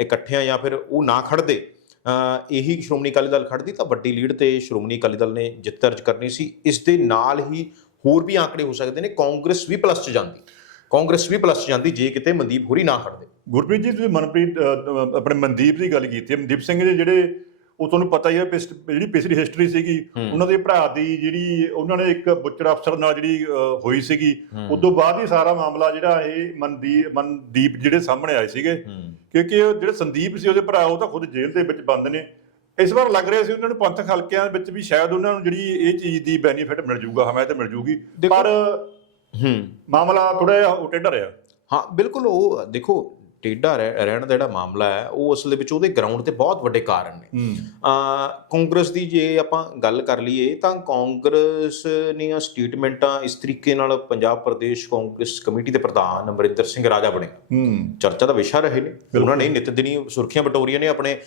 ਇਕੱਠਿਆਂ ਜਾਂ ਫਿਰ ਉਹ ਨਾ ਖੜਦੇ ਇਹੀ ਸ਼੍ਰੋਮਣੀ ਅਕਾਲੀ ਦਲ ਖੜਦੀ ਤਾਂ ਵੱਡੀ ਲੀਡ ਤੇ ਸ਼੍ਰੋਮਣੀ ਅਕਾਲੀ ਦਲ ਨੇ ਜਿੱਤ ਦਰਜ ਕਰਨੀ ਸੀ। ਇਸ ਦੇ ਨਾਲ ਹੀ ਹੋਰ ਵੀ ਆંકੜੇ ਹੋ ਸਕਦੇ ਨੇ। ਕਾਂਗਰਸ ਵੀ ਪਲੱਸ 'ਚ ਜਾਂਦੀ। ਕਾਂਗਰਸ ਵੀ ਪਲੱਸ 'ਚ ਜਾਂਦੀ ਜੇ ਕਿਤੇ ਮਨਦੀਪ ਹੋਰੀ ਨਾ ਖੜਦੇ ਗੁਰਪ੍ਰੀਤ ਜੀ, ਤੁਸੀਂ ਮਨਪ੍ਰੀਤ ਆਪਣੇ ਮਨਦੀਪ ਦੀ ਗੱਲ ਕੀਤੀ ਮਨਦੀਪ ਸਿੰਘ ਦੇ ਜਿਹੜੇ ਉਹ ਤੁਹਾਨੂੰ ਪਤਾ ਹੀ ਹੈ ਪਿਛ- ਜਿਹੜੀ ਪਿਛਲੀ ਹਿਸਟਰੀ ਸੀਗੀ। ਉਹਨਾਂ ਦੇ ਭਰਾ ਦੀ ਜਿਹੜੀ ਉਹਨਾਂ ਨੇ ਇੱਕ ਬੁੱਚੜ ਅਫਸਰ ਨਾਲ ਜਿਹੜੀ ਅਹ, ਹੋਈ ਸੀਗੀ। ਤੋਂ ਬਾਅਦ ਹੀ ਸਾਰਾ ਮਾਮਲਾ ਜਿਹੜਾ ਇਹ ਮਨਦੀਪ ਮਨਦੀਪ ਜਿਹੜੇ ਸਾਹਮਣੇ ਆਏ ਸੀਗੇ। ਕਿਉਂਕਿ ਉਹ ਜਿਹੜੇ ਸੰਦੀਪ ਸੀ ਉਹਦੇ ਭਰਾ ਉਹ ਤਾਂ ਖੁਦ ਜੇਲ੍ਹ ਦੇ ਵਿੱਚ ਬੰਦ ਨੇ। ਇਸ ਵਾਰ ਲੱਗ ਰਿਹਾ ਸੀ ਉਹਨਾਂ ਨੂੰ ਪੰਥਕ ਹਲਕਿਆਂ ਵਿੱਚ ਵੀ ਸ਼ਾਇਦ ਉਹਨਾਂ ਨੂੰ ਜਿਹੜੀ ਇਹ ਚੀਜ਼ ਦੀ ਬੈਨੀਫਿਟ ਮਿਲ ਜਾਊਗਾ ਹਮਾਇਤ ਮਿਲ ਜਾਊਗੀ ਦੇਖੋ- ਪਰ ਹੂੰ। ਮਾਮਲਾ ਥੋੜਾ ਜਿਹਾ ਉਹ ਟੇਢਾ ਰਿਹਾ ਹਾਂ ਬਿਲਕੁਲ ਉਹ ਦੇਖੋ ਰਹਿ- ਰਹਿਣ ਦਾ ਜਿਹੜਾ ਮਾਮਲਾ ਹੈ ਉਹ ਅਸਲ ਦੇ ਵਿੱਚ ਉਹਦੇ ਗਰਾਊਂਡ ਤੇ ਬਹੁਤ ਵੱਡੇ ਕਾਰਨ ਨੇ। ਅ ਕਾਂਗਰਸ ਦੀ ਜੇ ਆਪਾਂ ਗੱਲ ਕਰ ਲਈਏ ਤਾਂ ਕਾਂਗਰਸ ਦੀਆਂ ਸਟੇਟਮੈਂਟਾਂ ਇਸ ਤਰੀਕੇ ਨਾਲ ਪੰਜਾਬ ਪ੍ਰਦੇਸ਼ ਕਾਂਗਰਸ ਕਮੇਟੀ ਦੇ ਪ੍ਰਧਾਨ ਅਮਰਿੰਦਰ ਸਿੰਘ ਰਾਜਾ ਬਣੇ। ਚਰਚਾ ਦਾ ਵਿਸ਼ਾ ਰਹੇ ਨੇ। ਉਹਨਾਂ ਨੇ ਨਿਤ ਦਿਨੀ ਸੁਰਖੀਆਂ ਬਟੋਰੀਆਂ ਨੇ ਆਪਣੇ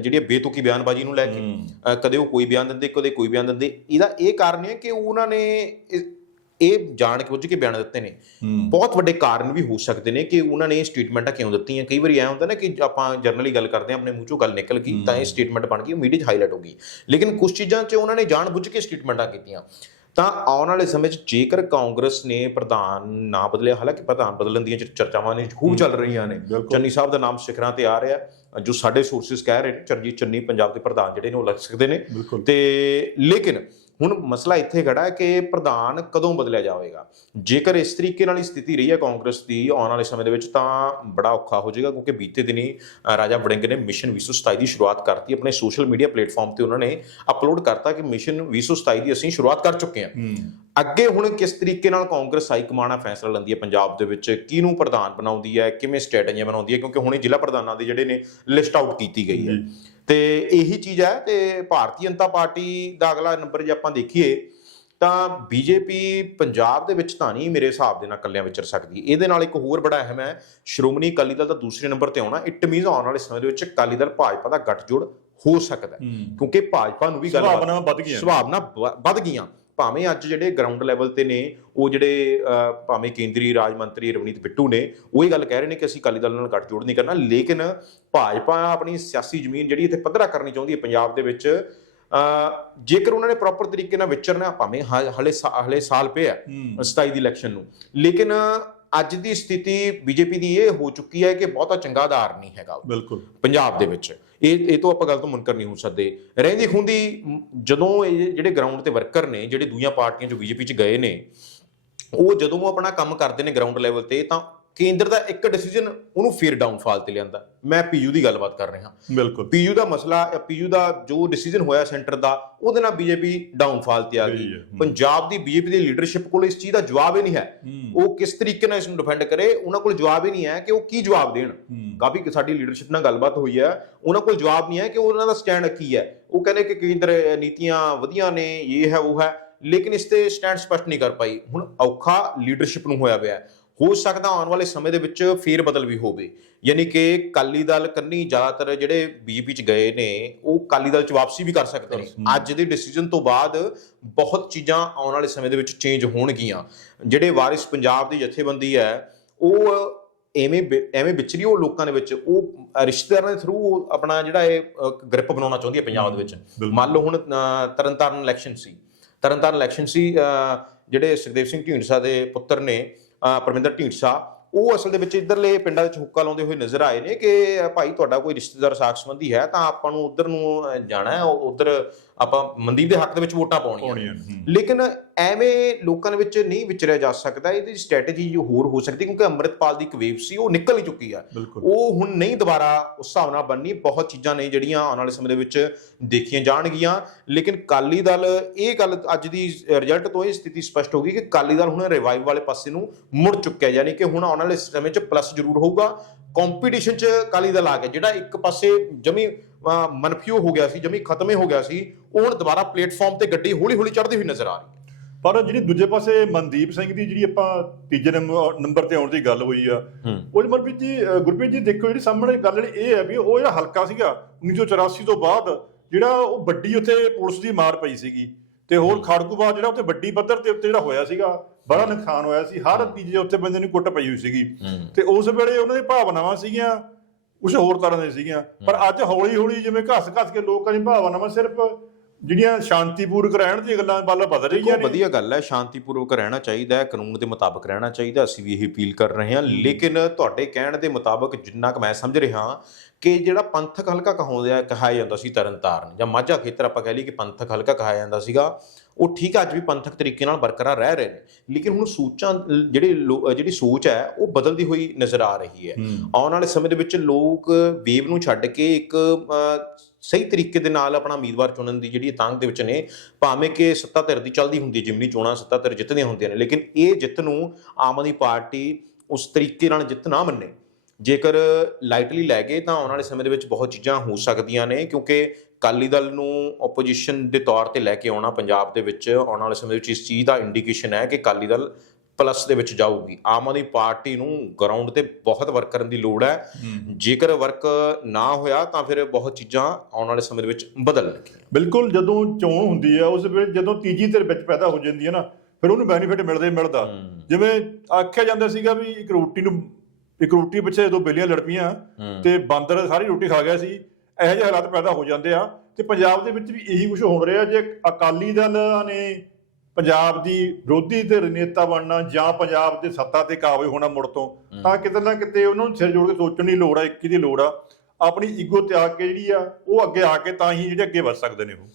ਜਿਹੜੀ ਬੇਤੁਕੀ ਬਿਆਨਬਾਜ਼ੀ ਨੂੰ ਲੈ ਕੇ। ਕਦੇ ਉਹ ਕੋਈ ਬਿਆਨ ਦਿੰਦੇ ਕਦੇ ਕੋਈ ਬਿਆਨ ਦਿੰਦੇ। ਇਹਦਾ ਇਹ ਕਾਰਨ ਹੈ ਕਿ ਉਹਨਾਂ ਨੇ ਇਹ- ਜਾਣ ਕੇ ਬੁੱਝ ਕੇ ਬਿਆਨ ਦਿੱਤੇ ਨੇ। ਬਹੁਤ ਵੱਡੇ ਕਾਰਨ ਵੀ ਹੋ ਸਕਦੇ ਨੇ ਕਿ ਉਹਨਾਂ ਨੇ ਇਹ ਸਟੇਟਮੈਂਟਾਂ ਕਿਉਂ ਦਿੱਤੀਆਂ। ਕਈ ਵਾਰੀ ਐ ਹੁੰਦਾ ਨਾ ਕਿ ਆਪਾਂ ਜਰਨਲੀ ਗੱਲ ਕਰਦੇ ਹਾਂ ਆਪਣੇ ਮੂੰਹ ਚੋਂ ਗੱਲ ਨਿਕਲ ਗਈ ਤਾਂ ਇਹ ਸਟੇਟਮੈਂਟ ਬਣ ਗਈ ਮੀਡੀਆ 'ਚ ਹਾਈਲਾਈਟ ਹੋ ਗਈ। ਲੇਕਿਨ ਕੁਝ ਚੀਜ਼ਾਂ 'ਚ ਉਹਨਾਂ ਨੇ ਜਾਣ ਬੁੱਝ ਕੇ ਸਟੇਟਮੈਂਟਾਂ ਕੀਤੀਆਂ। ਤਾਂ ਆਉਣ ਵਾਲੇ ਸਮੇਂ 'ਚ ਜੇਕਰ ਕਾਂਗਰਸ ਨੇ ਪ੍ਰਧਾਨ ਨਾ ਬਦਲਿਆ ਹਾਲਾਂਕਿ ਪ੍ਰਧਾਨ ਬਦਲਣ ਦੀਆਂ ਚਰਚਾਵਾਂ ਨੇ ਖੂਬ ਚੱਲ ਰਹੀਆਂ ਨੇ। ਚੰਨੀ ਸਾਹਿਬ ਦਾ ਨਾਮ ਸਿਖਰਾਂ ਤੇ ਆ ਰਿਹਾ ਜੋ ਸਾਡੇ ਸੋਰਸਸ ਕਹਿ ਰਹੇ ਨੇ ਚਰਨਜੀਤ ਚੰਨੀ ਪੰਜਾਬ ਦੇ ਪ੍ਰਧਾਨ ਜਿਹੜੇ ਨੇ ਉਹ ਲੱਗ ਸਕਦੇ ਨੇ। ਤੇ ਲੇਕਿਨ ਹੁਣ ਮਸਲਾ ਇੱਥੇ ਖੜਾ ਹੈ ਕਿ ਪ੍ਰਧਾਨ ਕਦੋਂ ਬਦਲਿਆ ਜਾਵੇਗਾ? ਜੇਕਰ ਇਸ ਤਰੀਕੇ ਨਾਲ ਹੀ ਸਥਿਤੀ ਰਹੀ ਹੈ ਕਾਂਗਰਸ ਦੀ ਆਉਣ ਵਾਲੇ ਸਮੇਂ ਦੇ ਵਿੱਚ ਤਾਂ ਬੜਾ ਔਖਾ ਹੋ ਜਾਏਗਾ ਕਿਉਂਕਿ ਬੀਤੇ ਦਿਨੀ ਰਾਜਾ ਵੜਿੰਗ ਨੇ ਮਿਸ਼ਨ 2027 ਦੀ ਸ਼ੁਰੂਆਤ ਕਰਤੀ। ਆਪਣੇ ਸੋਸ਼ਲ ਮੀਡੀਆ ਪਲੇਟਫਾਰਮ ਤੇ ਉਹਨਾਂ ਨੇ ਅਪਲੋਡ ਕਰਤਾ ਕਿ ਮਿਸ਼ਨ 2027 ਦੀ ਅਸੀਂ ਸ਼ੁਰੂਆਤ ਕਰ ਚੁੱਕੇ ਹਾਂ। ਅੱਗੇ ਹੁਣ ਕਿਸ ਤਰੀਕੇ ਨਾਲ ਕਾਂਗਰਸ ਹਾਈ ਕਮਾਂਡ ਆ ਫੈਸਲਾ ਲੈਂਦੀ ਹੈ ਪੰਜਾਬ ਦੇ ਵਿੱਚ? ਕਿਹਨੂੰ ਪ੍ਰਧਾਨ ਬਣਾਉਂਦੀ ਹੈ? ਕਿਵੇਂ ਸਟ੍ਰੈਟਜੀਆਂ ਬਣਾਉਂਦੀ ਹੈ? ਕਿਉਂਕਿ ਹੁਣੇ ਜ਼ਿਲ੍ਹਾ ਪ੍ਰਧਾਨਾਂ ਦੇ ਜਿਹੜੇ ਨੇ ਲਿਸਟ ਆਊਟ ਕੀਤੀ ਗਈ ਹੈ। ਤੇ ਇਹੀ ਚੀਜ਼ ਹੈ ਤੇ ਭਾਰਤੀ ਜਨਤਾ ਪਾਰਟੀ ਦਾ ਅਗਲਾ ਨੰਬਰ ਜੇ ਆਪਾਂ ਦੇਖੀਏ ਤਾਂ ਬੀਜੇਪੀ ਪੰਜਾਬ ਦੇ ਵਿੱਚ ਤਾਂ ਨਹੀਂ ਮੇਰੇ ਹਿਸਾਬ ਦੇ ਨਾਲ ਕੱਲਿਆਂ ਵਿਚਰ ਸਕਦੀ। ਇਹਦੇ ਨਾਲ ਇੱਕ ਹੋਰ ਬੜਾ ਅਹਿਮ ਹੈ ਸ਼੍ਰੋਮਣੀ ਅਕਾਲੀ ਦਲ ਦਾ ਦੂਸਰੇ ਨੰਬਰ ਤੇ ਆਉਣਾ ਇਟ ਮੀਨਸ ਆਉਣ ਵਾਲੇ ਸਮੇਂ ਦੇ ਵਿੱਚ ਅਕਾਲੀ ਦਲ ਭਾਜਪਾ ਦਾ ਗੱਠਜੋੜ ਹੋ ਸਕਦਾ ਕਿਉਂਕਿ ਭਾਜਪਾ ਨੂੰ ਵੀ ਗੱਲ ਸੁਭਾਵਨਾਵਾਂ ਵੱਧ ਗਈਆਂ। ਸੁਭਾਵਨਾ ਵੱਧ ਗਈਆਂ। ਭਾਵੇਂ ਅੱਜ ਜਿਹੜੇ ਗਰਾਊਂਡ ਲੈਵਲ ਤੇ ਨੇ ਉਹ ਜਿਹੜੇ ਭਾਵੇਂ ਕੇਂਦਰੀ ਰਾਜ ਮੰਤਰੀ ਰਵਨੀਤ ਬਿੱਟੂ ਨੇ ਉਹ ਇਹ ਗੱਲ ਕਹਿ ਰਹੇ ਨੇ ਕਿ ਅਸੀਂ ਅਕਾਲੀ ਦਲ ਨਾਲ ਗੱਠਜੋੜ ਨਹੀਂ ਕਰਨਾ ਲੇਕਿਨ ਭਾਜਪਾ ਆਪਣੀ ਸਿਆਸੀ ਜ਼ਮੀਨ ਜਿਹੜੀ ਇੱਥੇ ਪੱਧਰਾ ਕਰਨੀ ਚਾਹੁੰਦੀ ਹੈ ਪੰਜਾਬ ਦੇ ਵਿੱਚ ਜੇਕਰ ਉਹਨਾਂ ਨੇ ਪ੍ਰੋਪਰ ਤਰੀਕੇ ਨਾਲ ਵਿਚਰਨਾ ਭਾਵੇਂ ਹਲੇ ਹਲੇ ਸਾਲ ਪਿਆ ਹੂੰ 27 ਦੀ ਇਲੈਕਸ਼ਨ ਨੂੰ ਲੇਕਿਨ ਅੱਜ ਦੀ ਸਥਿਤੀ ਬੀਜੇਪੀ ਦੀ ਇਹ ਹੋ ਚੁੱਕੀ ਹੈ ਕਿ ਬਹੁਤਾ ਚੰਗਾ ਆਧਾਰ ਨਹੀਂ ਹੈਗਾ ਬਿਲਕੁਲ। ਪੰਜਾਬ ਦੇ ਵਿੱਚ। ਇਹ ਇਹ ਤੋਂ ਆਪਾਂ ਗੱਲ ਤੋਂ ਮੁਨਕਰ ਨਹੀਂ ਹੋ ਸਕਦੇ। ਰਹਿੰਦੀ ਖੁੰਦੀ ਜਦੋਂ ਇਹ ਜਿਹੜੇ ਗਰਾਊਂਡ ਤੇ ਵਰਕਰ ਨੇ ਜਿਹੜੇ ਦੂਜੀਆਂ ਪਾਰਟੀਆਂ ਚੋਂ ਬੀਜੇਪੀ ਚ ਗਏ ਨੇ ਉਹ ਜਦੋਂ ਉਹ ਆਪਣਾ ਕੰਮ ਕਰਦੇ ਨੇ ਗਰਾਊਂਡ ਲੈਵਲ ਤੇ ਤਾਂ ਕੇਂਦਰ ਦਾ ਇੱਕ ਡਿਸੀਜਨ ਉਹਨੂੰ ਫੇਰ ਡਾਊਨਫਾਲ ਤੇ ਲਿਆਂਦਾ। ਮੈਂ ਪੀਯੂ ਦੀ ਗੱਲਬਾਤ ਕਰ ਰਿਹਾ। ਬਿਲਕੁਲ। ਪੀਯੂ ਦਾ ਮਸਲਾ ਪੀਯੂ ਦਾ ਜੋ ਡਿਸੀਜਨ ਹੋਇਆ ਸੈਂਟਰ ਦਾ ਉਹਦੇ ਨਾਲ ਬੀਜੇਪੀ ਡਾਊਨਫਾਲ ਤੇ ਆ ਗਈ। ਪੰਜਾਬ ਦੀ ਬੀਜੇਪੀ ਦੀ ਲੀਡਰਸ਼ਿਪ ਕੋਲ ਇਸ ਚੀਜ਼ ਦਾ ਜਵਾਬ ਹੀ ਨਹੀਂ ਹੈ। ਉਹ ਕਿਸ ਤਰੀਕੇ ਨਾਲ ਇਸ ਨੂੰ ਡਿਫੈਂਡ ਕਰੇ ਉਹਨਾਂ ਕੋਲ ਜਵਾਬ ਹੀ ਨਹੀਂ ਹੈ ਕਿ ਉਹ ਕੀ ਜਵਾਬ ਦੇਣ। ਕਾਫੀ ਸਾਡੀ ਲੀਡਰਸ਼ਿਪ ਨਾਲ ਗੱਲਬਾਤ ਹੋਈ ਹੈ। ਉਹਨਾਂ ਕੋਲ ਜਵਾਬ ਨਹੀਂ ਹੈ ਕਿ ਉਹਨਾਂ ਦਾ ਸਟੈਂਡ ਕੀ ਹੈ। ਉਹ ਕਹਿੰਦੇ ਕਿ ਕੇਂਦਰ ਨੀਤੀਆਂ ਵਧੀਆ ਨੇ ਇਹ ਹੈ ਉਹ ਹੈ। ਲੇਕਿਨ ਇਸ ਤੇ ਸਟੈਂਡ ਸਪਸ਼ਟ ਨਹੀਂ ਕਰ ਪਾਈ। ਹੁਣ ਔਖਾ ਲੀਡਰਸ਼ਿਪ ਨੂੰ ਹੋਇਆ ਪਿਆ ਹੈ। ਸਕਦਾ ਆਉਣ ਵਾਲੇ ਸਮੇਂ ਦੇ ਵਿੱਚ ਫੇਰ ਬਦਲ ਵੀ ਹੋਵੇ ਯਾਨੀ ਕਿ ਕਾਲੀ ਦਲ ਕੰਨੀ ਜ਼ਿਆਦਾਤਰ ਜਿਹੜੇ ਬੀਜੇਪੀ ਚ ਗਏ ਨੇ ਉਹ ਕਾਲੀ ਦਲ ਚ ਵਾਪਸੀ ਵੀ ਕਰ ਸਕਦੇ ਨੇ। ਅੱਜ ਦੇ ਡਿਸੀਜਨ ਤੋਂ ਬਾਅਦ ਬਹੁਤ ਚੀਜ਼ਾਂ ਆਉਣ ਵਾਲੇ ਸਮੇਂ ਦੇ ਵਿੱਚ ਚੇਂਜ ਹੋਣਗੀਆਂ ਜਿਹੜੇ ਵਾਰਿਸ ਪੰਜਾਬ ਦੀ ਜਥੇਬੰਦੀ ਹੈ ਉਹ ਐਵੇਂ ਐਵੇਂ ਵਿਚਰੀ ਉਹ ਲੋਕਾਂ ਦੇ ਵਿੱਚ ਉਹ ਰਿਸ਼ਤੇਦਾਰਾਂ ਦੇ ਥਰੂ ਆਪਣਾ ਜਿਹੜਾ ਇਹ ਗ੍ਰਿਪ ਬਣਾਉਣਾ ਚਾਹੁੰਦੀ ਹੈ ਪੰਜਾਬ ਦੇ ਵਿੱਚ। ਮੰਨ ਲਓ ਹੁਣ ਤਰਨਤਾਰਨ ਇਲੈਕਸ਼ਨ ਸੀ ਤਰਨਤਾਰਨ ਇਲੈਕਸ਼ਨ ਸੀ ਜਿਹੜੇ ਸੁਖਦੇਵ ਸਿੰਘ ਢੀਂਡਸਾ ਦੇ ਪੁੱਤਰ ਨੇ ਪਰਮਿੰਦਰ ਢੀਂਡਸਾ, ਉਹ ਅਸਲ ਦੇ ਵਿੱਚ ਇਧਰਲੇ ਪਿੰਡਾਂ ਵਿੱਚ ਹੁੱਕਾ ਲਾਉਂਦੇ ਹੋਏ ਨਜ਼ਰ ਆਏ ਨੇ ਕਿ ਭਾਈ ਤੁਹਾਡਾ ਕੋਈ ਰਿਸ਼ਤੇਦਾਰ ਸਾਖ ਸੰਬੰਧੀ ਹੈ, ਤਾਂ ਆਪਾਂ ਨੂੰ ਉਧਰ ਨੂੰ ਜਾਣਾ ਹੈ ਉਧਰ ਆਪਾਂ ਮਨਦੀਪ ਦੇ ਹੱਕ ਦੇ ਵਿੱਚ ਵੋਟਾਂ ਪਾਉਣੀਆਂ। ਲੇਕਿਨ ਐਵੇਂ ਲੋਕਾਂ ਦੇ ਵਿੱਚ ਨਹੀਂ ਵਿਚਰਿਆ ਜਾ ਸਕਦਾ ਇਹਦੀ ਸਟ੍ਰੈਟਜੀ ਜੋ ਹੋਰ ਹੋ ਸਕਦੀ ਕਿਉਂਕਿ ਅੰਮ੍ਰਿਤਪਾਲ ਦੀ ਇੱਕ ਵੇਵ ਸੀ ਉਹ ਨਿਕਲ ਹੀ ਚੁੱਕੀ ਆ। ਉਹ ਹੁਣ ਨਹੀਂ ਦੁਬਾਰਾ ਉਸ ਹਿਸਾਬ ਨਾਲ ਬਣਨੀ ਬਹੁਤ ਚੀਜ਼ਾਂ ਨੇ ਜਿਹੜੀਆਂ ਆਉਣ ਵਾਲੇ ਸਮੇਂ ਦੇ ਵਿੱਚ ਦੇਖੀਆਂ ਜਾਣਗੀਆਂ। ਲੇਕਿਨ ਕਾਲੀ ਦਲ ਇਹ ਗੱਲ ਅੱਜ ਦੀ ਰਿਜ਼ਲਟ ਤੋਂ ਇਹ ਸਥਿਤੀ ਸਪਸ਼ਟ ਹੋ ਗਈ ਕਿ ਕਾਲੀ ਦਲ ਹੁਣ ਰਿਵਾਈਵ ਵਾਲੇ ਪਾਸੇ ਨੂੰ ਮੁੜ ਚੁੱਕਿਆ ਯਾਨੀ ਕਿ ਹੁਣ ਆਉਣ ਵਾਲੇ ਸਮੇਂ 'ਚ ਪਲੱਸ ਜ਼ਰੂਰ ਹੋਊਗਾ। ਕੰਪੀਟੀਸ਼ਨ 'ਚ ਕਾਲੀ ਦਲ ਆ ਗਿਆ ਜਿਹੜਾ ਇੱਕ ਪਾਸੇ ਜਮੀ ਮਨਫੀਓ ਹੋ ਗਿਆ ਸੀ ਜਮੀ ਖਤਮੇ ਹੋ ਗਿਆ ਸੀ ਉਹ ਹੁਣ ਦੁਬਾਰਾ ਪਲੇਟਫਾਰਮ ਤੇ ਗੱਡੀ ਹੌਲੀ ਹੌਲੀ ਚੜ੍ਹਦੀ ਹੋਈ ਨਜ਼ਰ ਆ ਰਹੀ ਹੈ। ਪਰ ਜਿਹੜੀ ਦੂਜੇ ਪਾਸੇ ਮਨਦੀਪ ਸਿੰਘ ਦੀ ਜਿਹੜੀ ਆਪਾਂ ਤੀਜੇ ਨੰਬਰ ਤੇ ਆਉਣ ਦੀ ਗੱਲ ਹੋਈ ਆ ਉਹ ਮਰਪ੍ਰੀਤ ਜੀ ਗੁਰਪ੍ਰੀਤ ਜੀ ਦੇਖੋ ਜਿਹੜੀ ਸਾਹਮਣੇ ਗੱਲ ਜਿਹੜੀ ਇਹ ਹੈ ਵੀ ਉਹ ਜਿਹੜਾ ਹਲਕਾ ਸੀਗਾ 1984 ਤੋਂ ਬਾਅਦ ਜਿਹੜਾ ਉਹ ਵੱਡੀ ਉੱਥੇ ਪੁਲਿਸ ਦੀ ਮਾਰ ਪਈ ਸੀਗੀ ਤੇ ਹੋਰ ਖੜਕੂਬਾਦ ਜਿਹੜਾ ਉੱਥੇ ਵੱਡੀ ਪੱਧਰ ਤੇ ਉੱਤੇ ਜਿਹੜਾ ਹੋਇਆ ਸੀਗਾ ਬੜਾ ਨੁਕਸਾਨ ਹੋਇਆ ਸੀ ਹਰ ਤੀਜੇ ਉੱਥੇ ਬੰਦੇ ਨੂੰ ਕੁੱਟ ਪਈ ਹੋਈ ਸੀਗੀ ਤੇ ਉਸ ਵੇਲੇ ਉਹਨਾਂ ਦੀ ਭਾਵਨਾਵਾਂ ਸੀਗੀਆਂ ਕੁਝ ਹੋਰ ਤਰ੍ਹਾਂ ਦੀਆਂ ਸੀਗੀਆਂ। ਪਰ ਅੱਜ ਹੌਲੀ ਹੌਲੀ ਜਿਵੇਂ ਘਸ ਘਸ ਕੇ ਲੋਕਾਂ ਦੀ ਭਾਵਨਾਵਾਂ ਸਿਰਫ ਜਿਹੜੀਆਂ ਸ਼ਾਂਤੀਪੂਰਕ ਰਹਿਣ ਦੀਆਂ ਗੱਲਾਂ ਵੱਲ ਬਦਲ ਰਹੀਆਂ ਨੇ। ਵਧੀਆ ਗੱਲ ਹੈ ਸ਼ਾਂਤੀਪੂਰਵਕ ਰਹਿਣਾ ਚਾਹੀਦਾ ਹੈ ਕਾਨੂੰਨ ਦੇ ਮੁਤਾਬਕ ਰਹਿਣਾ ਚਾਹੀਦਾ ਅਸੀਂ ਵੀ ਇਹ ਅਪੀਲ ਕਰ ਰਹੇ ਹਾਂ। ਲੇਕਿਨ ਤੁਹਾਡੇ ਕਹਿਣ ਦੇ ਮੁਤਾਬਕ ਜਿੰਨਾ ਕੁ ਮੈਂ ਸਮਝ ਰਿਹਾ ਕਿ ਜਿਹੜਾ ਪੰਥਕ ਹਲਕਾ ਕਹਾਉਂਦਾ ਕਹਾਇਆ ਜਾਂਦਾ ਸੀ ਤਰਨਤਾਰਨ ਜਾਂ ਮਾਝਾ ਖੇਤਰ ਆਪਾਂ ਕਹਿ ਲਈ ਕਿ ਪੰਥਕ ਹਲਕਾ ਕਹਾਇਆ ਜਾਂਦਾ ਸੀਗਾ ਉਹ ਠੀਕ ਹੈ ਅੱਜ ਵੀ ਪੰਥਕ ਤਰੀਕੇ ਨਾਲ ਬਰਕਰਾਰ ਰਹਿ ਰਹੇ ਨੇ। ਲੇਕਿਨ ਹੁਣ ਸੋਚਾਂ ਜਿਹੜੇ ਜਿਹੜੀ ਸੋਚ ਹੈ ਉਹ ਬਦਲਦੀ ਹੋਈ ਨਜ਼ਰ ਆ ਰਹੀ ਹੈ। ਆਉਣ ਵਾਲੇ ਸਮੇਂ ਦੇ ਵਿੱਚ ਲੋਕ ਵੇਵ ਨੂੰ ਛੱਡ ਕੇ ਇੱਕ ਸਹੀ ਤਰੀਕੇ ਦੇ ਨਾਲ ਆਪਣਾ ਉਮੀਦਵਾਰ ਚੁਣਨ ਦੀ ਜਿਹੜੀ ਤਾਂਗ ਦੇ ਵਿੱਚ ਨੇ, ਭਾਵੇਂ ਕਿ ਸੱਤਾ ਧਿਰ ਦੀ ਚੱਲਦੀ ਹੁੰਦੀ ਹੈ, ਜਿਮਨੀ ਚੋਣਾਂ ਸੱਤਾ ਧਿਰ ਜਿੱਤਦੀਆਂ ਹੁੰਦੀਆਂ ਨੇ, ਲੇਕਿਨ ਇਹ ਜਿੱਤ ਨੂੰ ਆਮ ਆਦਮੀ ਪਾਰਟੀ ਉਸ ਤਰੀਕੇ ਨਾਲ ਜਿੱਤ ਨਾ ਮੰਨੇ। ਜੇਕਰ ਲਾਈਟਲੀ ਲੈ ਗਏ ਤਾਂ ਆਉਣ ਵਾਲੇ ਸਮੇਂ ਦੇ ਵਿੱਚ ਬਹੁਤ ਚੀਜ਼ਾਂ ਹੋ ਸਕਦੀਆਂ ਨੇ, ਕਿਉਂਕਿ ਅਕਾਲੀ ਦਲ ਨੂੰ ਆਪੋਜੀਸ਼ਨ ਦੇ ਤੌਰ ਤੇ ਲੈ ਕੇ ਆਉਣਾ ਪੰਜਾਬ ਦੇ ਵਿੱਚ ਆਉਣ ਵਾਲੇ ਸਮੇਂ ਵਿੱਚ ਇਸ ਚੀਜ਼ ਦਾ ਇੰਡੀਕੇਸ਼ਨ ਹੈ ਕਿ ਅਕਾਲੀ ਦਲ ਪਲੱਸ ਦੇ ਵਿੱਚ ਜਾਊਗੀ। ਆਮ ਆਦਮੀ ਪਾਰਟੀ ਨੂੰ ਗਰਾਊਂਡ ਤੇ ਬਹੁਤ ਵਰਕ ਕਰਨ ਦੀ ਲੋੜ ਹੈ। ਜੇਕਰ ਵਰਕ ਨਾ ਹੋਇਆ ਤਾਂ ਫਿਰ ਬਹੁਤ ਚੀਜ਼ਾਂ ਆਉਣ ਵਾਲੇ ਸਮੇਂ ਦੇ ਵਿੱਚ ਬਦਲਣਗੀਆਂ ਬਿਲਕੁਲ ਜਦੋਂ ਚੋਣ ਹੁੰਦੀ ਆ ਉਸ ਵੇਲੇ ਜਦੋਂ ਤੀਜੀ ਧਿਰ ਵਿੱਚ ਪੈਦਾ ਹੋ ਜਾਂਦੀ ਹੈ ਨਾ ਫਿਰ ਉਹਨੂੰ ਬੈਨੀਫਿਟ ਮਿਲਦਾ ਹੀ ਮਿਲਦਾ। ਜਿਵੇਂ ਆਖਿਆ ਜਾਂਦਾ ਸੀਗਾ ਵੀ ਇੱਕ ਰੋਟੀ ਨੂੰ ਇੱਕ ਰੋਟੀ ਪਿੱਛੇ ਦੋ ਬੇਲੀਆਂ ਲੜ ਪਈਆਂ ਤੇ ਬਾਂਦਰ ਸਾਰੀ ਰੋਟੀ ਖਾ ਗਿਆ ਸੀ ਇਹੋ ਜਿਹੇ ਹਾਲਾਤ ਪੈਦਾ ਹੋ ਜਾਂਦੇ ਆ ਤੇ ਪੰਜਾਬ ਦੇ ਵਿੱਚ ਵੀ ਇਹੀ ਕੁਝ ਹੋਣ ਰਿਹਾ ਜੇ ਅਕਾਲੀ ਦਲ ਨੇ ਪੰਜਾਬ ਦੀ ਵਿਰੋਧੀ ਤੇ ਨੇਤਾ ਬਣਨਾ ਜਾਂ ਪੰਜਾਬ ਦੇ ਸੱਤਾ ਤੇ ਕਾਬੂ ਹੋਣਾ ਮੁੜ ਤੋਂ ਤਾਂ ਕਿਤੇ ਨਾ ਕਿਤੇ ਉਹਨਾਂ ਨੂੰ ਸਿਰ ਜੋੜ ਕੇ ਸੋਚਣ ਦੀ ਲੋੜ ਆ ਇੱਕ ਦੀ ਲੋੜ ਆ। ਆਪਣੀ ਈਗੋ ਤਿਆਗ ਕੇ ਜਿਹੜੀ ਆ ਉਹ ਅੱਗੇ ਆ ਕੇ ਤਾਂ ਹੀ ਜਿਹੜੇ ਅੱਗੇ ਵੱਧ ਸਕਦੇ ਨੇ ਉਹ।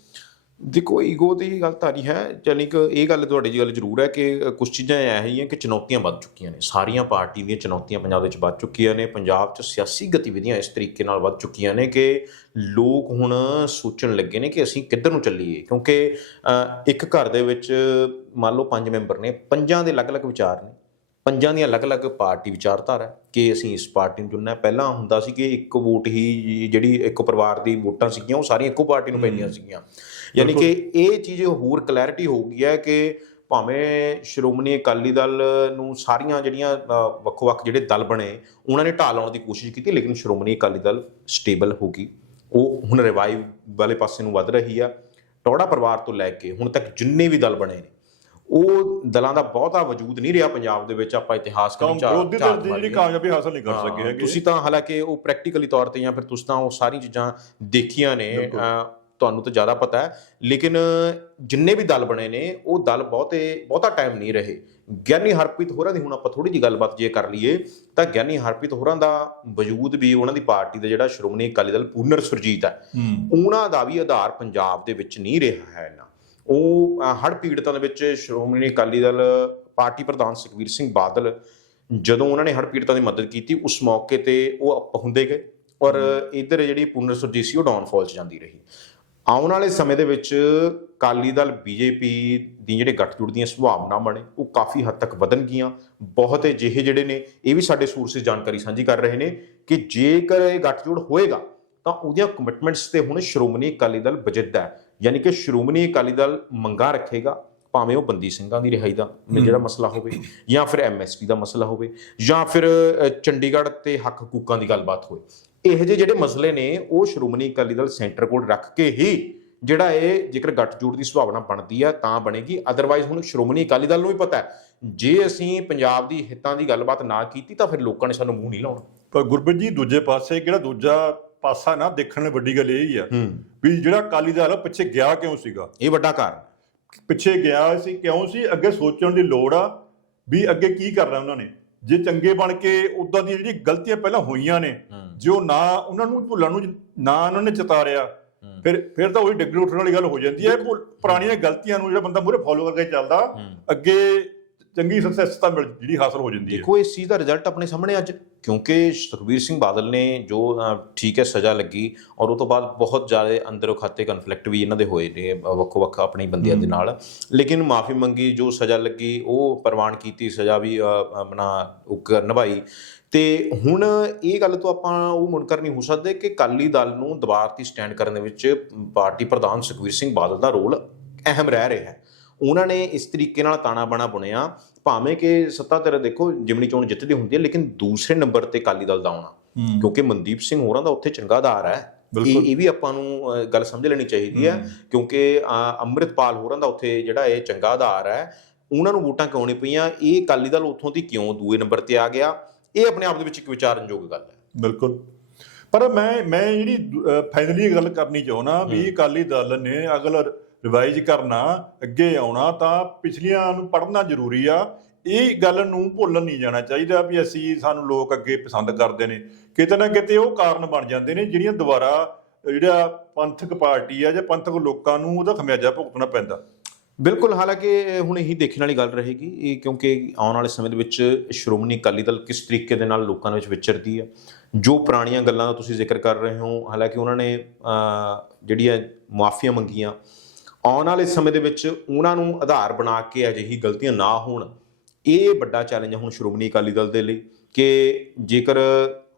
ਦੇਖੋ ਈਗੋ ਦੀ ਗੱਲ ਤਾਂ ਨਹੀਂ ਹੈ ਯਾਨੀ ਕਿ ਇਹ ਗੱਲ ਤੁਹਾਡੀ ਜੀ ਗੱਲ ਜ਼ਰੂਰ ਹੈ ਕਿ ਕੁਝ ਚੀਜ਼ਾਂ ਇਹ ਹੀ ਕਿ ਚੁਣੌਤੀਆਂ ਵੱਧ ਚੁੱਕੀਆਂ ਨੇ। ਸਾਰੀਆਂ ਪਾਰਟੀ ਦੀਆਂ ਚੁਣੌਤੀਆਂ ਪੰਜਾਬ ਵਿੱਚ ਵੱਧ ਚੁੱਕੀਆਂ ਨੇ ਪੰਜਾਬ 'ਚ ਸਿਆਸੀ ਗਤੀਵਿਧੀਆਂ ਇਸ ਤਰੀਕੇ ਨਾਲ ਵੱਧ ਚੁੱਕੀਆਂ ਨੇ ਕਿ ਲੋਕ ਹੁਣ ਸੋਚਣ ਲੱਗੇ ਨੇ ਕਿ ਅਸੀਂ ਕਿੱਧਰ ਨੂੰ ਚੱਲੀਏ। ਕਿਉਂਕਿ ਇੱਕ ਘਰ ਦੇ ਵਿੱਚ ਮੰਨ ਲਓ ਪੰਜ ਮੈਂਬਰ ਨੇ ਪੰਜਾਂ ਦੇ ਅਲੱਗ-ਅਲੱਗ ਵਿਚਾਰ ਨੇ। ਪੰਜਾਂ ਦੀਆਂ ਅਲੱਗ-ਅਲੱਗ ਪਾਰਟੀ ਵਿਚਾਰਧਾਰਾ ਕਿ ਅਸੀਂ ਇਸ ਪਾਰਟੀ ਨੂੰ ਚੁਣਨਾ ਪਹਿਲਾਂ ਹੁੰਦਾ ਸੀ ਕਿ ਇੱਕ ਵੋਟ ਹੀ ਜਿਹੜੀ ਇੱਕ ਪਰਿਵਾਰ ਦੀ ਵੋਟਾਂ ਸੀਗੀਆਂ ਉਹ ਸਾਰੀਆਂ ਇੱਕੋ ਪਾਰਟੀ ਨੂੰ ਪੈਂਦੀਆਂ ਸੀਗੀਆਂ। ਯਾਨੀ ਕਿ ਇਹ ਚੀਜ਼ ਹੋਰ ਕਲੈਰਿਟੀ ਹੋ ਗਈ ਹੈ ਕਿ ਭਾਵੇਂ ਸ਼੍ਰੋਮਣੀ ਅਕਾਲੀ ਦਲ ਨੂੰ ਸਾਰੀਆਂ ਜਿਹੜੀਆਂ ਵੱਖੋ-ਵੱਖ ਜਿਹੜੇ ਦਲ ਬਣੇ ਉਹਨਾਂ ਨੇ ਢਾਲ ਲਾਉਣ ਦੀ ਕੋਸ਼ਿਸ਼ ਕੀਤੀ ਲੇਕਿਨ ਸ਼੍ਰੋਮਣੀ ਅਕਾਲੀ ਦਲ ਸਟੇਬਲ ਹੋ ਗਈ। ਉਹ ਹੁਣ ਰਿਵਾਈਵ ਵਾਲੇ ਪਾਸੇ ਨੂੰ ਵੱਧ ਰਹੀ ਆ। ਟੌੜਾ ਪਰਿਵਾਰ ਤੋਂ ਲੈ ਕੇ ਹੁਣ ਤੱਕ ਜਿੰਨੇ ਵੀ ਦਲ ਬਣੇ ਨੇ ਉਹ ਦਲਾਂ ਦਾ ਬਹੁਤਾ ਵਜੂਦ ਨਹੀਂ ਰਿਹਾ ਪੰਜਾਬ ਦੇ ਵਿੱਚ ਆਪਾਂ ਇਤਿਹਾਸ ਕੰਮ ਕਰੀ ਝਾੜ- ਵਿਰੋਧੀ ਧਿਰ ਦੀ ਜਿਹੜੀ। ਕਾਮਯਾਬੀ ਹਾਸਲ ਨਹੀਂ ਕਰ ਸਕੇ ਹੈਗੇ। ਤੁਸੀਂ ਤਾਂ ਹਾਲਾਂਕਿ ਉਹ ਪ੍ਰੈਕਟੀਕਲੀ ਤੌਰ ਤੇ ਜਾਂ ਫਿਰ ਤੁਸੀਂ ਤਾਂ ਉਹ ਸਾਰੀ ਚੀਜ਼ਾਂ ਦੇਖੀਆਂ ਨੇ ਤੁਹਾਨੂੰ ਤਾਂ ਜ਼ਿਆਦਾ ਪਤਾ ਹੈ ਲੇਕਿਨ ਜਿੰਨੇ ਵੀ ਦਲ ਬਣੇ ਨੇ ਉਹ ਦਲ ਬਹੁਤੇ ਬਹੁਤਾ ਟਾਈਮ ਨਹੀਂ ਰਹੇ। ਗਿਆਨੀ ਹਰਪ੍ਰੀਤ ਹੋਰਾਂ ਦੀ ਹੁਣ ਆਪਾਂ ਥੋੜੀ ਜਿਹੀ ਗੱਲਬਾਤ ਜੇ ਕਰ ਲਈਏ ਤਾਂ ਗਿਆਨੀ ਹਰਪ੍ਰੀਤ ਹੋਰਾਂ ਦਾ ਵਜੂਦ ਵੀ ਉਹਨਾਂ ਦੀ ਪਾਰਟੀ ਦਾ ਜਿਹੜਾ ਸ਼੍ਰੋਮਣੀ ਅਕਾਲੀ ਦਲ ਪੂਨਰ ਸੁਰਜੀਤ ਹੈ ਉਹਨਾਂ ਦਾ ਵੀ ਆਧਾਰ ਪੰਜਾਬ ਦੇ ਵਿੱਚ ਨਹੀਂ ਰਿਹਾ ਹੈ ਨਾ ਉਹ ਹੜ੍ਹ ਪੀੜਤਾਂ ਦੇ ਵਿੱਚ ਸ਼੍ਰੋਮਣੀ ਅਕਾਲੀ ਦਲ ਪਾਰਟੀ ਪ੍ਰਧਾਨ ਸੁਖਬੀਰ ਸਿੰਘ ਬਾਦਲ ਜਦੋਂ ਉਹਨਾਂ ਨੇ ਹੜ੍ਹ ਪੀੜਤਾਂ ਦੀ ਮਦਦ ਕੀਤੀ ਉਸ ਮੌਕੇ ਤੇ ਉਹ ਹੁੰਦੇ ਗਏ ਔਰ ਇਧਰ ਜਿਹੜੀ ਪੁਨਰ ਸੁਰਜੀਤ ਸੀ ਉਹ ਡਾਊਨਫਾਲ 'ਚ ਜਾਂਦੀ ਰਹੀ। ਆਉਣ ਵਾਲੇ ਸਮੇਂ ਦੇ ਵਿੱਚ ਅਕਾਲੀ ਦਲ ਬੀਜੇਪੀ ਦੀ ਜਿਹੜੇ ਗੱਠਜੋੜ ਦੀਆਂ ਸੰਭਾਵਨਾ ਬਣੇ ਉਹ ਕਾਫੀ ਹੱਦ ਤੱਕ ਵਧਣ ਗਈਆਂ ਬਹੁਤ ਅਜਿਹੇ ਜਿਹੜੇ ਨੇ ਇਹ ਵੀ ਸਾਡੇ ਸੋਰਸਿਸ ਜਾਣਕਾਰੀ ਸਾਂਝੀ ਕਰ ਰਹੇ ਨੇ ਕਿ ਜੇਕਰ ਇਹ ਗੱਠਜੋੜ ਹੋਏਗਾ ਤਾਂ ਉਹਦੀਆਂ ਕਮਿਟਮੈਂਟਸ ਤੇ ਹੁਣ ਸ਼੍ਰੋਮਣੀ ਅਕਾਲੀ ਦਲ ਵਜਿੱਦਾ ਹੈ। ਯਾਨੀ ਕਿ ਸ਼੍ਰੋਮਣੀ ਅਕਾਲੀ ਦਲ ਮੰਗਾ ਰੱਖੇਗਾ ਭਾਵੇਂ ਉਹ ਬੰਦੀ ਸਿੰਘਾਂ ਦੀ ਰਿਹਾਈ ਦਾ ਜਿਹੜਾ ਮਸਲਾ ਹੋਵੇ ਜਾਂ ਫਿਰ ਐਮਐਸਪੀ ਦਾ ਮਸਲਾ ਹੋਵੇ ਜਾਂ ਫਿਰ ਚੰਡੀਗੜ੍ਹ ਤੇ ਹੱਕ ਹਕੂਕਾਂ ਦੀ ਗੱਲਬਾਤ ਹੋਵੇ। ਇਹੋ ਜਿਹੇ ਜਿਹੜੇ ਮਸਲੇ ਨੇ ਉਹ ਸ਼੍ਰੋਮਣੀ ਅਕਾਲੀ ਦਲ ਸੈਂਟਰ ਕੋਲ ਰੱਖ ਕੇ ਹੀ ਜਿਹੜਾ ਇਹ ਜੇਕਰ ਗੱਠਜੋੜ ਦੀ ਸੁਭਾਵਨਾ ਬਣਦੀ ਆ ਤਾਂ ਬਣੇਗੀ। ਅਦਰਵਾਈਜ਼ ਹੁਣ ਸ਼੍ਰੋਮਣੀ ਅਕਾਲੀ ਦਲ ਨੂੰ ਵੀ ਪਤਾ ਹੈ ਜੇ ਅਸੀਂ ਪੰਜਾਬ ਦੀ ਹਿੱਤਾਂ ਦੀ ਗੱਲਬਾਤ ਨਾ ਕੀਤੀ ਤਾਂ ਫਿਰ ਲੋਕਾਂ ਨੇ ਸਾਨੂੰ ਮੂੰਹ ਨਹੀਂ ਲਾਉਣਾ। ਪਰ ਗੁਰਬਤ ਜੀ ਦੂਜੇ ਪਾਸੇ ਕਿਹੜਾ ਦੂਜਾ ਪਾਸਾ ਨਾ ਦੇਖਣ ਲਈ ਵੱਡੀ ਗੱਲ ਇਹ ਹੀ ਆ ਵੀ ਜਿਹੜਾ ਅਕਾਲੀ ਦਲ ਪਿੱਛੇ ਗਿਆ ਕਿਉਂ ਸੀਗਾ? ਇਹ ਵੱਡਾ ਕਾਰਨ। ਪਿੱਛੇ ਗਿਆ ਸੀ ਕਿਉਂ ਸੀ? ਅੱਗੇ ਸੋਚਣ ਦੀ ਲੋੜ ਆ ਵੀ ਅੱਗੇ ਕੀ ਕਰਨਾ ਉਹਨਾਂ ਨੇ। ਜੇ ਚੰਗੇ ਬਣ ਕੇ ਉਦਾਂ ਦੀਆਂ ਜਿਹੜੀ ਗਲਤੀਆਂ ਪਹਿਲਾਂ ਹੋਈਆਂ ਨੇ ਜੋ ਨਾ ਉਹਨਾਂ ਨੂੰ ਭੁੱਲਣ ਨੂੰ ਨਾ ਉਹਨਾਂ ਨੇ ਚਿਤਾਰਿਆ ਫਿਰ ਫਿਰ ਤਾਂ ਉਹੀ ਡਿੱਗਣ ਉੱਠਣ ਵਾਲੀ ਗੱਲ ਹੋ ਜਾਂਦੀ ਹੈ। ਪੁਰਾਣੀਆਂ ਗਲਤੀਆਂ ਨੂੰ ਜਿਹੜਾ ਬੰਦਾ ਮੂਰੇ ਫੋਲੋ ਕਰਕੇ ਚੱਲਦਾ ਅੱਗੇ ਚੰਗੀ ਸਕਸੈਸ ਤਾਂ ਮਿਲ ਜਿਹੜੀ ਹਾਸਲ ਹੋ ਜਾਂਦੀ ਹੈ। ਦੇਖੋ ਇਸ ਚੀਜ਼ ਦਾ ਰਿਜ਼ਲਟ ਆਪਣੇ ਸਾਹਮਣੇ ਅੱਜ ਕਿਉਂਕਿ ਸੁਖਬੀਰ ਸਿੰਘ ਬਾਦਲ ਨੇ ਜੋ ਠੀਕ ਹੈ ਸਜ਼ਾ ਲੱਗੀ ਔਰ ਉਹ ਤੋਂ ਬਾਅਦ ਬਹੁਤ ਜ਼ਿਆਦਾ ਅੰਦਰੋਂ ਖਾਤੇ ਕਨਫਲਿਕਟ ਵੀ ਇਹਨਾਂ ਦੇ ਹੋਏ ਨੇ ਵੱਖੋ ਵੱਖ ਆਪਣੇ ਬੰਦਿਆਂ ਦੇ ਨਾਲ। ਲੇਕਿਨ ਮਾਫੀ ਮੰਗੀ ਜੋ ਸਜ਼ਾ ਲੱਗੀ ਉਹ ਪ੍ਰਵਾਨ ਕੀਤੀ ਸਜ਼ਾ ਵੀ ਆਪਣਾ ਨਿਭਾਈ। ਤੇ ਹੁਣ ਇਹ ਗੱਲ ਤੋਂ ਆਪਾਂ ਉਹ ਮੁਨਕਰ ਨਹੀਂ ਹੋ ਸਕਦੇ ਕਿ ਅਕਾਲੀ ਦਲ ਨੂੰ ਦਬਾਅ ਤੇ ਸਟੈਂਡ ਕਰਨ ਦੇ ਵਿੱਚ ਪਾਰਟੀ ਪ੍ਰਧਾਨ ਸੁਖਬੀਰ ਸਿੰਘ ਬਾਦਲ ਦਾ ਰੋਲ ਅਹਿਮ ਰਹਿ ਰਿਹਾ ਹੈ। ਉਹਨਾਂ ਨੇ ਇਸ ਤਰੀਕੇ ਨਾਲ ਤਾਣਾ ਬਾਣਾ ਬੁਣਿਆ। ਭਾਵੇਂ ਕਿ ਸੱਤਾ ਧਿਰ ਦੇਖੋ ਜਿਮਨੀ ਚੋਣ ਜਿੱਤਦੀ ਹੁੰਦੀ ਹੈ ਲੇਕਿਨ ਦੂਸਰੇ ਨੰਬਰ ਤੇ ਅਕਾਲੀ ਦਲ ਦਾ ਆਉਣਾ। ਕਿਉਂਕਿ ਮਨਦੀਪ ਸਿੰਘ ਹੋਰਾਂ ਦਾ ਉੱਥੇ ਚੰਗਾ ਆਧਾਰ ਹੈ। ਇਹ। ਇਹ ਵੀ ਆਪਾਂ ਨੂੰ ਗੱਲ ਸਮਝ ਲੈਣੀ ਚਾਹੀਦੀ ਹੈ। ਕਿਉਂਕਿ ਅੰਮ੍ਰਿਤਪਾਲ ਹੋਰਾਂ ਦਾ ਉੱਥੇ ਜਿਹੜਾ ਇਹ ਚੰਗਾ ਆਧਾਰ ਹੈ ਉਹਨਾਂ ਨੂੰ ਵੋਟਾਂ ਕਿਉਂ ਨਹੀਂ ਪਈਆਂ? ਇਹ ਅਕਾਲੀ ਦਲ ਉੱਥੋਂ ਦੀ ਕਿਉਂ ਦੂਏ ਨੰਬਰ ਤੇ ਆ ਗਿਆ? ਇਹ ਆਪਣੇ ਆਪ ਦੇ ਵਿੱਚ ਇੱਕ ਵਿਚਾਰਨਯੋਗ ਗੱਲ ਹੈ। ਬਿਲਕੁਲ। ਪਰ ਮੈਂ ਮੈਂ ਜਿਹੜੀ ਫਾਈਨਲੀ ਗੱਲ ਕਰਨੀ ਚਾਹੁੰਦਾ ਵੀ ਅਕਾਲੀ ਦਲ ਨੇ ਅਗਲ ਰਿਵਾਈਜ਼ ਕਰਨਾ, ਅੱਗੇ ਆਉਣਾ, ਤਾਂ ਪਿਛਲੀਆਂ ਨੂੰ ਪੜ੍ਹਨਾ ਜ਼ਰੂਰੀ ਆ। ਇਹ ਗੱਲ ਨੂੰ ਭੁੱਲਣ ਨਹੀਂ ਜਾਣਾ ਚਾਹੀਦਾ ਵੀ ਅਸੀਂ ਸਾਨੂੰ ਲੋਕ ਅੱਗੇ ਪਸੰਦ ਕਰਦੇ ਨੇ। ਕਿਤੇ ਨਾ ਕਿਤੇ ਉਹ ਕਾਰਨ ਬਣ ਜਾਂਦੇ ਨੇ ਜਿਹੜੀਆਂ ਦੁਬਾਰਾ, ਜਿਹੜਾ ਪੰਥਕ ਪਾਰਟੀ ਆ ਜਾਂ ਪੰਥਕ ਲੋਕਾਂ ਨੂੰ ਉਹਦਾ ਖਮਿਆਜਾ ਭੁਗਤਣਾ ਪੈਂਦਾ। ਬਿਲਕੁਲ, ਹਾਲਾਂਕਿ ਹੁਣ ਇਹੀ ਦੇਖਣ ਵਾਲੀ ਗੱਲ ਰਹੇਗੀ। ਇਹ ਕਿਉਂਕਿ ਆਉਣ ਵਾਲੇ ਸਮੇਂ ਦੇ ਵਿੱਚ ਸ਼੍ਰੋਮਣੀ ਅਕਾਲੀ ਦਲ ਕਿਸ ਤਰੀਕੇ ਦੇ ਨਾਲ ਲੋਕਾਂ ਦੇ ਵਿੱਚ ਵਿਚਰਦੀ ਹੈ ਜੋ ਪੁਰਾਣੀਆਂ ਗੱਲਾਂ ਦਾ ਤੁਸੀਂ ਜ਼ਿਕਰ ਕਰ ਰਹੇ ਹੋ, ਹਾਲਾਂਕਿ ਉਹਨਾਂ ਨੇ ਜਿਹੜੀਆਂ ਮਾਫੀਆਂ ਮੰਗੀਆਂ ਆਉਣ ਵਾਲੇ ਸਮੇਂ ਦੇ ਵਿੱਚ ਉਹਨਾਂ ਨੂੰ ਆਧਾਰ ਬਣਾ ਕੇ ਅਜਿਹੀ ਗਲਤੀਆਂ ਨਾ ਹੋਣ, ਇਹ ਵੱਡਾ ਚੈਲੰਜ ਹੁਣ ਸ਼੍ਰੋਮਣੀ ਅਕਾਲੀ ਦਲ ਦੇ ਲਈ ਕਿ ਜੇਕਰ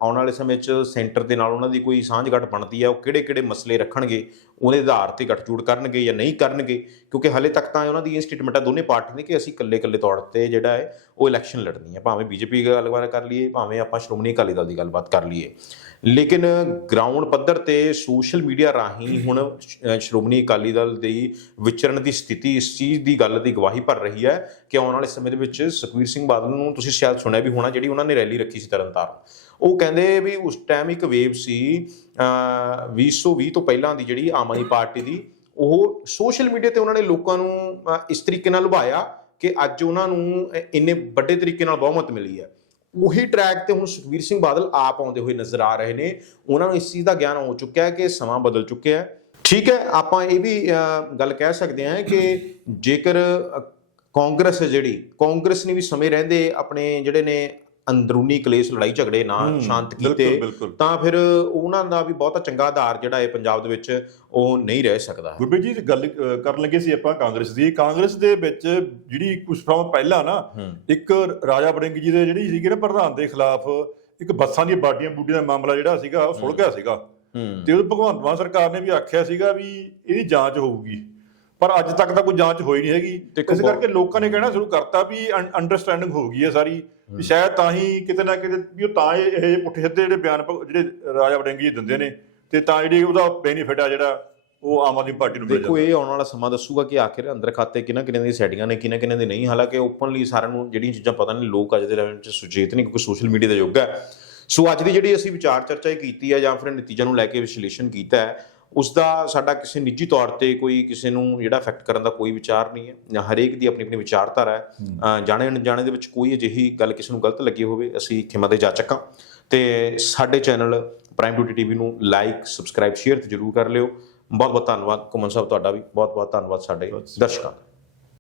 ਆਉਣ ਵਾਲੇ ਸਮੇਂ 'ਚ ਸੈਂਟਰ ਦੇ ਨਾਲ ਉਹਨਾਂ ਦੀ ਕੋਈ ਸਾਂਝ ਸਾਂਝਗਾਠ ਬਣਦੀ ਹੈ ਉਹ ਕਿਹੜੇ-ਕਿਹੜੇ ਮਸਲੇ ਰੱਖਣਗੇ, ਉਹਦੇ ਆਧਾਰ ਤੇ ਗੱਠਜੋੜ ਕਰਨਗੇ ਜਾਂ ਨਹੀਂ ਕਰਨਗੇ, ਕਿਉਂਕਿ ਹਲੇ ਤੱਕ ਤਾਂ ਉਹਨਾਂ ਦੀ ਇਹ ਸਟੇਟਮੈਂਟ ਹੈ ਦੋਨੇ ਪਾਰਟੀ ਨੇ ਕਿ ਅਸੀਂ ਇਕੱਲੇ-ਇਕੱਲੇ ਤੌਰ ਤੇ ਜਿਹੜਾ ਹੈ, ਉਹ ਇਲੈਕਸ਼ਨ ਲੜਨੀ ਹੈ ਭਾਵੇਂ ਬੀਜੇਪੀ ਦੀ ਗੱਲਬਾਤ ਕਰ ਲਈਏ, ਭਾਵੇਂ ਆਪਾਂ ਸ਼੍ਰੋਮਣੀ ਅਕਾਲੀ ਦਲ ਦੀ ਗੱਲਬਾਤ ਕਰ ਲਈਏ। ਲੇਕਿਨ ਗਰਾਊਂਡ ਪੱਧਰ ਤੇ ਸੋਸ਼ਲ ਮੀਡੀਆ ਰਾਹੀਂ ਹੁਣ ਸ਼੍ਰੋਮਣੀ ਅਕਾਲੀ ਦਲ ਦੀ ਵਿਚਰਨ ਦੀ ਸਥਿਤੀ ਇਸ ਚੀਜ਼ ਦੀ ਗੱਲ ਦੀ ਗਵਾਹੀ ਭਰ ਰਹੀ ਹੈ ਕਿ ਆਉਣ ਵਾਲੇ ਸਮੇਂ ਦੇ ਵਿੱਚ ਸੁਖਵੀਰ ਸਿੰਘ ਬਾਦਲ ਨੂੰ ਤੁਸੀਂ ਸ਼ਾਇਦ ਸੁਣਿਆ ਵੀ ਹੋਣਾ, ਜਿਹੜੀ ਉਹਨਾਂ ਨੇ ਰੈਲੀ ਰੱਖੀ ਸੀ ਤਰਨਤਾਰਨ। ਉਹ ਕਹਿੰਦੇ ਵੀ ਉਸ ਟਾਈਮ ਇੱਕ ਵੇਵ ਸੀ, ਅਹ 2020 ਤੋਂ ਪਹਿਲਾਂ ਦੀ ਜਿਹੜੀ ਆਮ ਆਦਮੀ ਪਾਰਟੀ ਦੀ, ਉਹ ਸੋਸ਼ਲ ਮੀਡੀਆ ਤੇ ਉਹਨਾਂ ਨੇ ਲੋਕਾਂ ਨੂੰ ਇਸ ਤਰੀਕੇ ਨਾਲ ਲੁਭਾਇਆ ਕਿ ਅੱਜ ਉਹਨਾਂ ਨੂੰ ਇੰਨੇ ਵੱਡੇ ਤਰੀਕੇ ਨਾਲ ਬਹੁਮਤ ਮਿਲੀ ਹੈ। ਉਹੀ ਟਰੈਕ ਤੇ ਹੁਣ ਸੁਖਵੀਰ ਸਿੰਘ ਬਾਦਲ ਆਪ ਆਉਂਦੇ ਹੋਏ ਨਜ਼ਰ ਆ ਰਹੇ ਨੇ। ਉਹਨਾਂ ਨੂੰ ਇਸ ਚੀਜ਼ ਦਾ ਗਿਆਨ ਹੋ ਚੁੱਕਿਆ ਹੈ ਕਿ ਸਮਾਂ ਬਦਲ ਚੁੱਕਿਆ ਹੈ। ਠੀਕ ਹੈ, ਆਪਾਂ ਇਹ ਵੀ ਗੱਲ ਕਹਿ ਸਕਦੇ ਹਾਂ ਕਿ ਜੇਕਰ ਕਾਂਗਰਸ ਜਿਹੜੀ, ਕਾਂਗਰਸ ਨੇ ਵੀ ਸਮੇਂ ਰਹਿੰਦੇ ਆਪਣੇ ਜਿਹੜੇ ਨੇ ਅੰਦਰੂਨੀ ਕਲੇਸ਼ ਲੜਾਈ ਝਗੜੇ ਨਾ ਸ਼ਾਂਤ ਕੀਤੇ। ਤਾਂ ਫਿਰ ਉਹਨਾਂ ਦਾ ਵੀ ਬਹੁਤਾ ਚੰਗਾ ਆਧਾਰ ਜਿਹੜਾ ਹੈ ਪੰਜਾਬ ਦੇ ਵਿੱਚ ਉਹ ਨਹੀਂ ਰਹਿ ਸਕਦਾ। ਗੁਰਬੀਰ ਜੀ ਗੱਲ ਕਰਨ ਲੱਗੇ ਸੀ ਆਪਾਂ ਕਾਂਗਰਸ ਦੀ। ਕਾਂਗਰਸ ਦੇ ਵਿੱਚ ਜਿਹੜੀ ਕੁਝ ਸਮਾਂ ਪਹਿਲਾਂ ਨਾ ਇੱਕ ਰਾਜਾ ਵੜਿੰਗ ਜੀ ਦੇ ਜਿਹੜੀ ਸੀਗੇ ਨਾ ਪ੍ਰਧਾਨ ਦੇ ਖਿਲਾਫ ਇੱਕ ਬੱਸਾਂ ਦੀਆਂ ਬਾਡੀਆਂ ਬੂਡੀਆਂ ਦਾ ਮਾਮਲਾ ਜਿਹੜਾ ਸੀਗਾ ਉਹ ਸੁਲਝ ਗਿਆ ਸੀਗਾ। ਤੇ ਉਹ ਭਗਵੰਤ ਮਾਨ ਸਰਕਾਰ ਨੇ ਵੀ ਆਖਿਆ ਸੀਗਾ ਵੀ ਇਹਦੀ ਜਾਂਚ ਹੋਊਗੀ। ਪਰ ਅੱਜ ਤੱਕ ਤਾਂ ਕੋਈ ਜਾਂਚ ਹੋਈ ਨਹੀਂ ਹੈਗੀ। ਇਸ ਬਹੁਤ- ਕਰਕੇ ਲੋਕਾਂ ਨੇ ਕਹਿਣਾ ਸ਼ੁਰੂ ਕਰਤਾ ਵੀ ਅੰਡਰਸਟੈਂਡਿੰਗ ਹੋ ਗਈ ਹੈ ਸਾਰੀ। ਵੀ ਸ਼ਾਇਦ ਤਾਂ ਹੀ ਕਿਤੇ ਨਾ ਕਿਤੇ ਵੀ ਉਹ ਤਾਂ ਇਹ ਪੁੱਠੇ ਸਿੱਧੇ ਜਿਹੜੇ ਬਿਆਨ ਜਿਹੜੇ ਰਾਜਾ ਵੜਿੰਗ ਜੀ ਦਿੰਦੇ ਨੇ ਤੇ ਤਾਂ ਜਿਹੜੀ ਉਹਦਾ ਬੈਨੀਫਿਟ ਆ ਜਿਹੜਾ ਉਹ ਆਮ ਆਦਮੀ ਪਾਰਟੀ ਨੂੰ ਮਿਲ ਦੇਖੋ ਜਾਂਦਾ। ਇਹ ਆਉਣ ਵਾਲਾ ਸਮਾਂ ਦੱਸੂਗਾ ਕਿ ਆਖਿਰ ਅੰਦਰ ਖਾਤੇ ਕਿਹਨਾਂ ਕਿਹਨਾਂ ਦੀ ਸੈਟਿੰਗਾਂ ਨੇ ਕਿਹਨਾਂ ਕਿਹਨਾਂ ਦੀ ਨਹੀਂ। ਹਾਲਾਂਕਿ ਓਪਨਲੀ ਸਾਰਿਆਂ ਨੂੰ ਜਿਹੜੀਆਂ ਚੀਜ਼ਾਂ ਪਤਾ ਨਹੀਂ ਲੋਕ ਅੱਜ ਦੇ ਟਾਈਮ 'ਚ ਸੁਚੇਤ ਨਹੀਂ ਕਿਉਂਕਿ ਸੋਸ਼ਲ ਮੀਡੀਆ ਦਾ ਯੁੱਗ ਹੈ। ਸੋ ਅੱਜ ਦੀ ਜਿਹੜੀ ਅਸੀਂ ਵਿਚਾਰ ਚਰਚਾ ਇਹ ਕੀਤੀ ਹੈ ਜਾਂ ਫਿਰ ਨਤੀਜਿਆਂ ਨੂੰ ਲੈ ਕੇ ਵਿਸ਼ਲੇਸ਼ਣ ਕੀਤਾ ਹੈ ਉਸ ਦਾ ਸਾਡਾ ਕਿਸੇ ਨਿੱਜੀ ਤੌਰ ਤੇ ਕੋਈ ਕਿਸੇ ਨੂੰ ਜਿਹੜਾ ਅਫੈਕਟ ਕਰਨ ਦਾ ਕੋਈ ਵਿਚਾਰ ਨਹੀਂ ਹੈ ਜਾਂ ਹਰੇਕ ਦੀ ਆਪਣੀ ਆਪਣੀ ਵਿਚਾਰਧਾਰਾ ਹੈ। ਜਾਣੇ ਅਣਜਾਣੇ ਦੇ ਵਿੱਚ ਕੋਈ ਅਜਿਹੀ ਗੱਲ ਕਿਸੇ ਨੂੰ ਗਲਤ ਲੱਗੀ ਹੋਵੇ ਅਸੀਂ ਖਿਮਾ ਦੇ ਜਾਚਕਾਂ ਤੇ ਸਾਡੇ ਚੈਨਲ ਪ੍ਰਾਈਮ ਡਿਊਟੀ ਟੀਵੀ ਨੂੰ ਲਾਈਕ ਸਬਸਕ੍ਰਾਈਬ ਸ਼ੇਅਰ ਤੇ ਜਰੂਰ ਕਰ ਲਿਓ। ਬਹੁਤ ਬਹੁਤ ਧੰਨਵਾਦ। ਕੁਮਨ ਸਾਹਿਬ ਤੁਹਾਡਾ ਵੀ ਬਹੁਤ ਬਹੁਤ ਧੰਨਵਾਦ ਸਾਡੇ ਦਰਸ਼ਕਾਂ ਦਾ।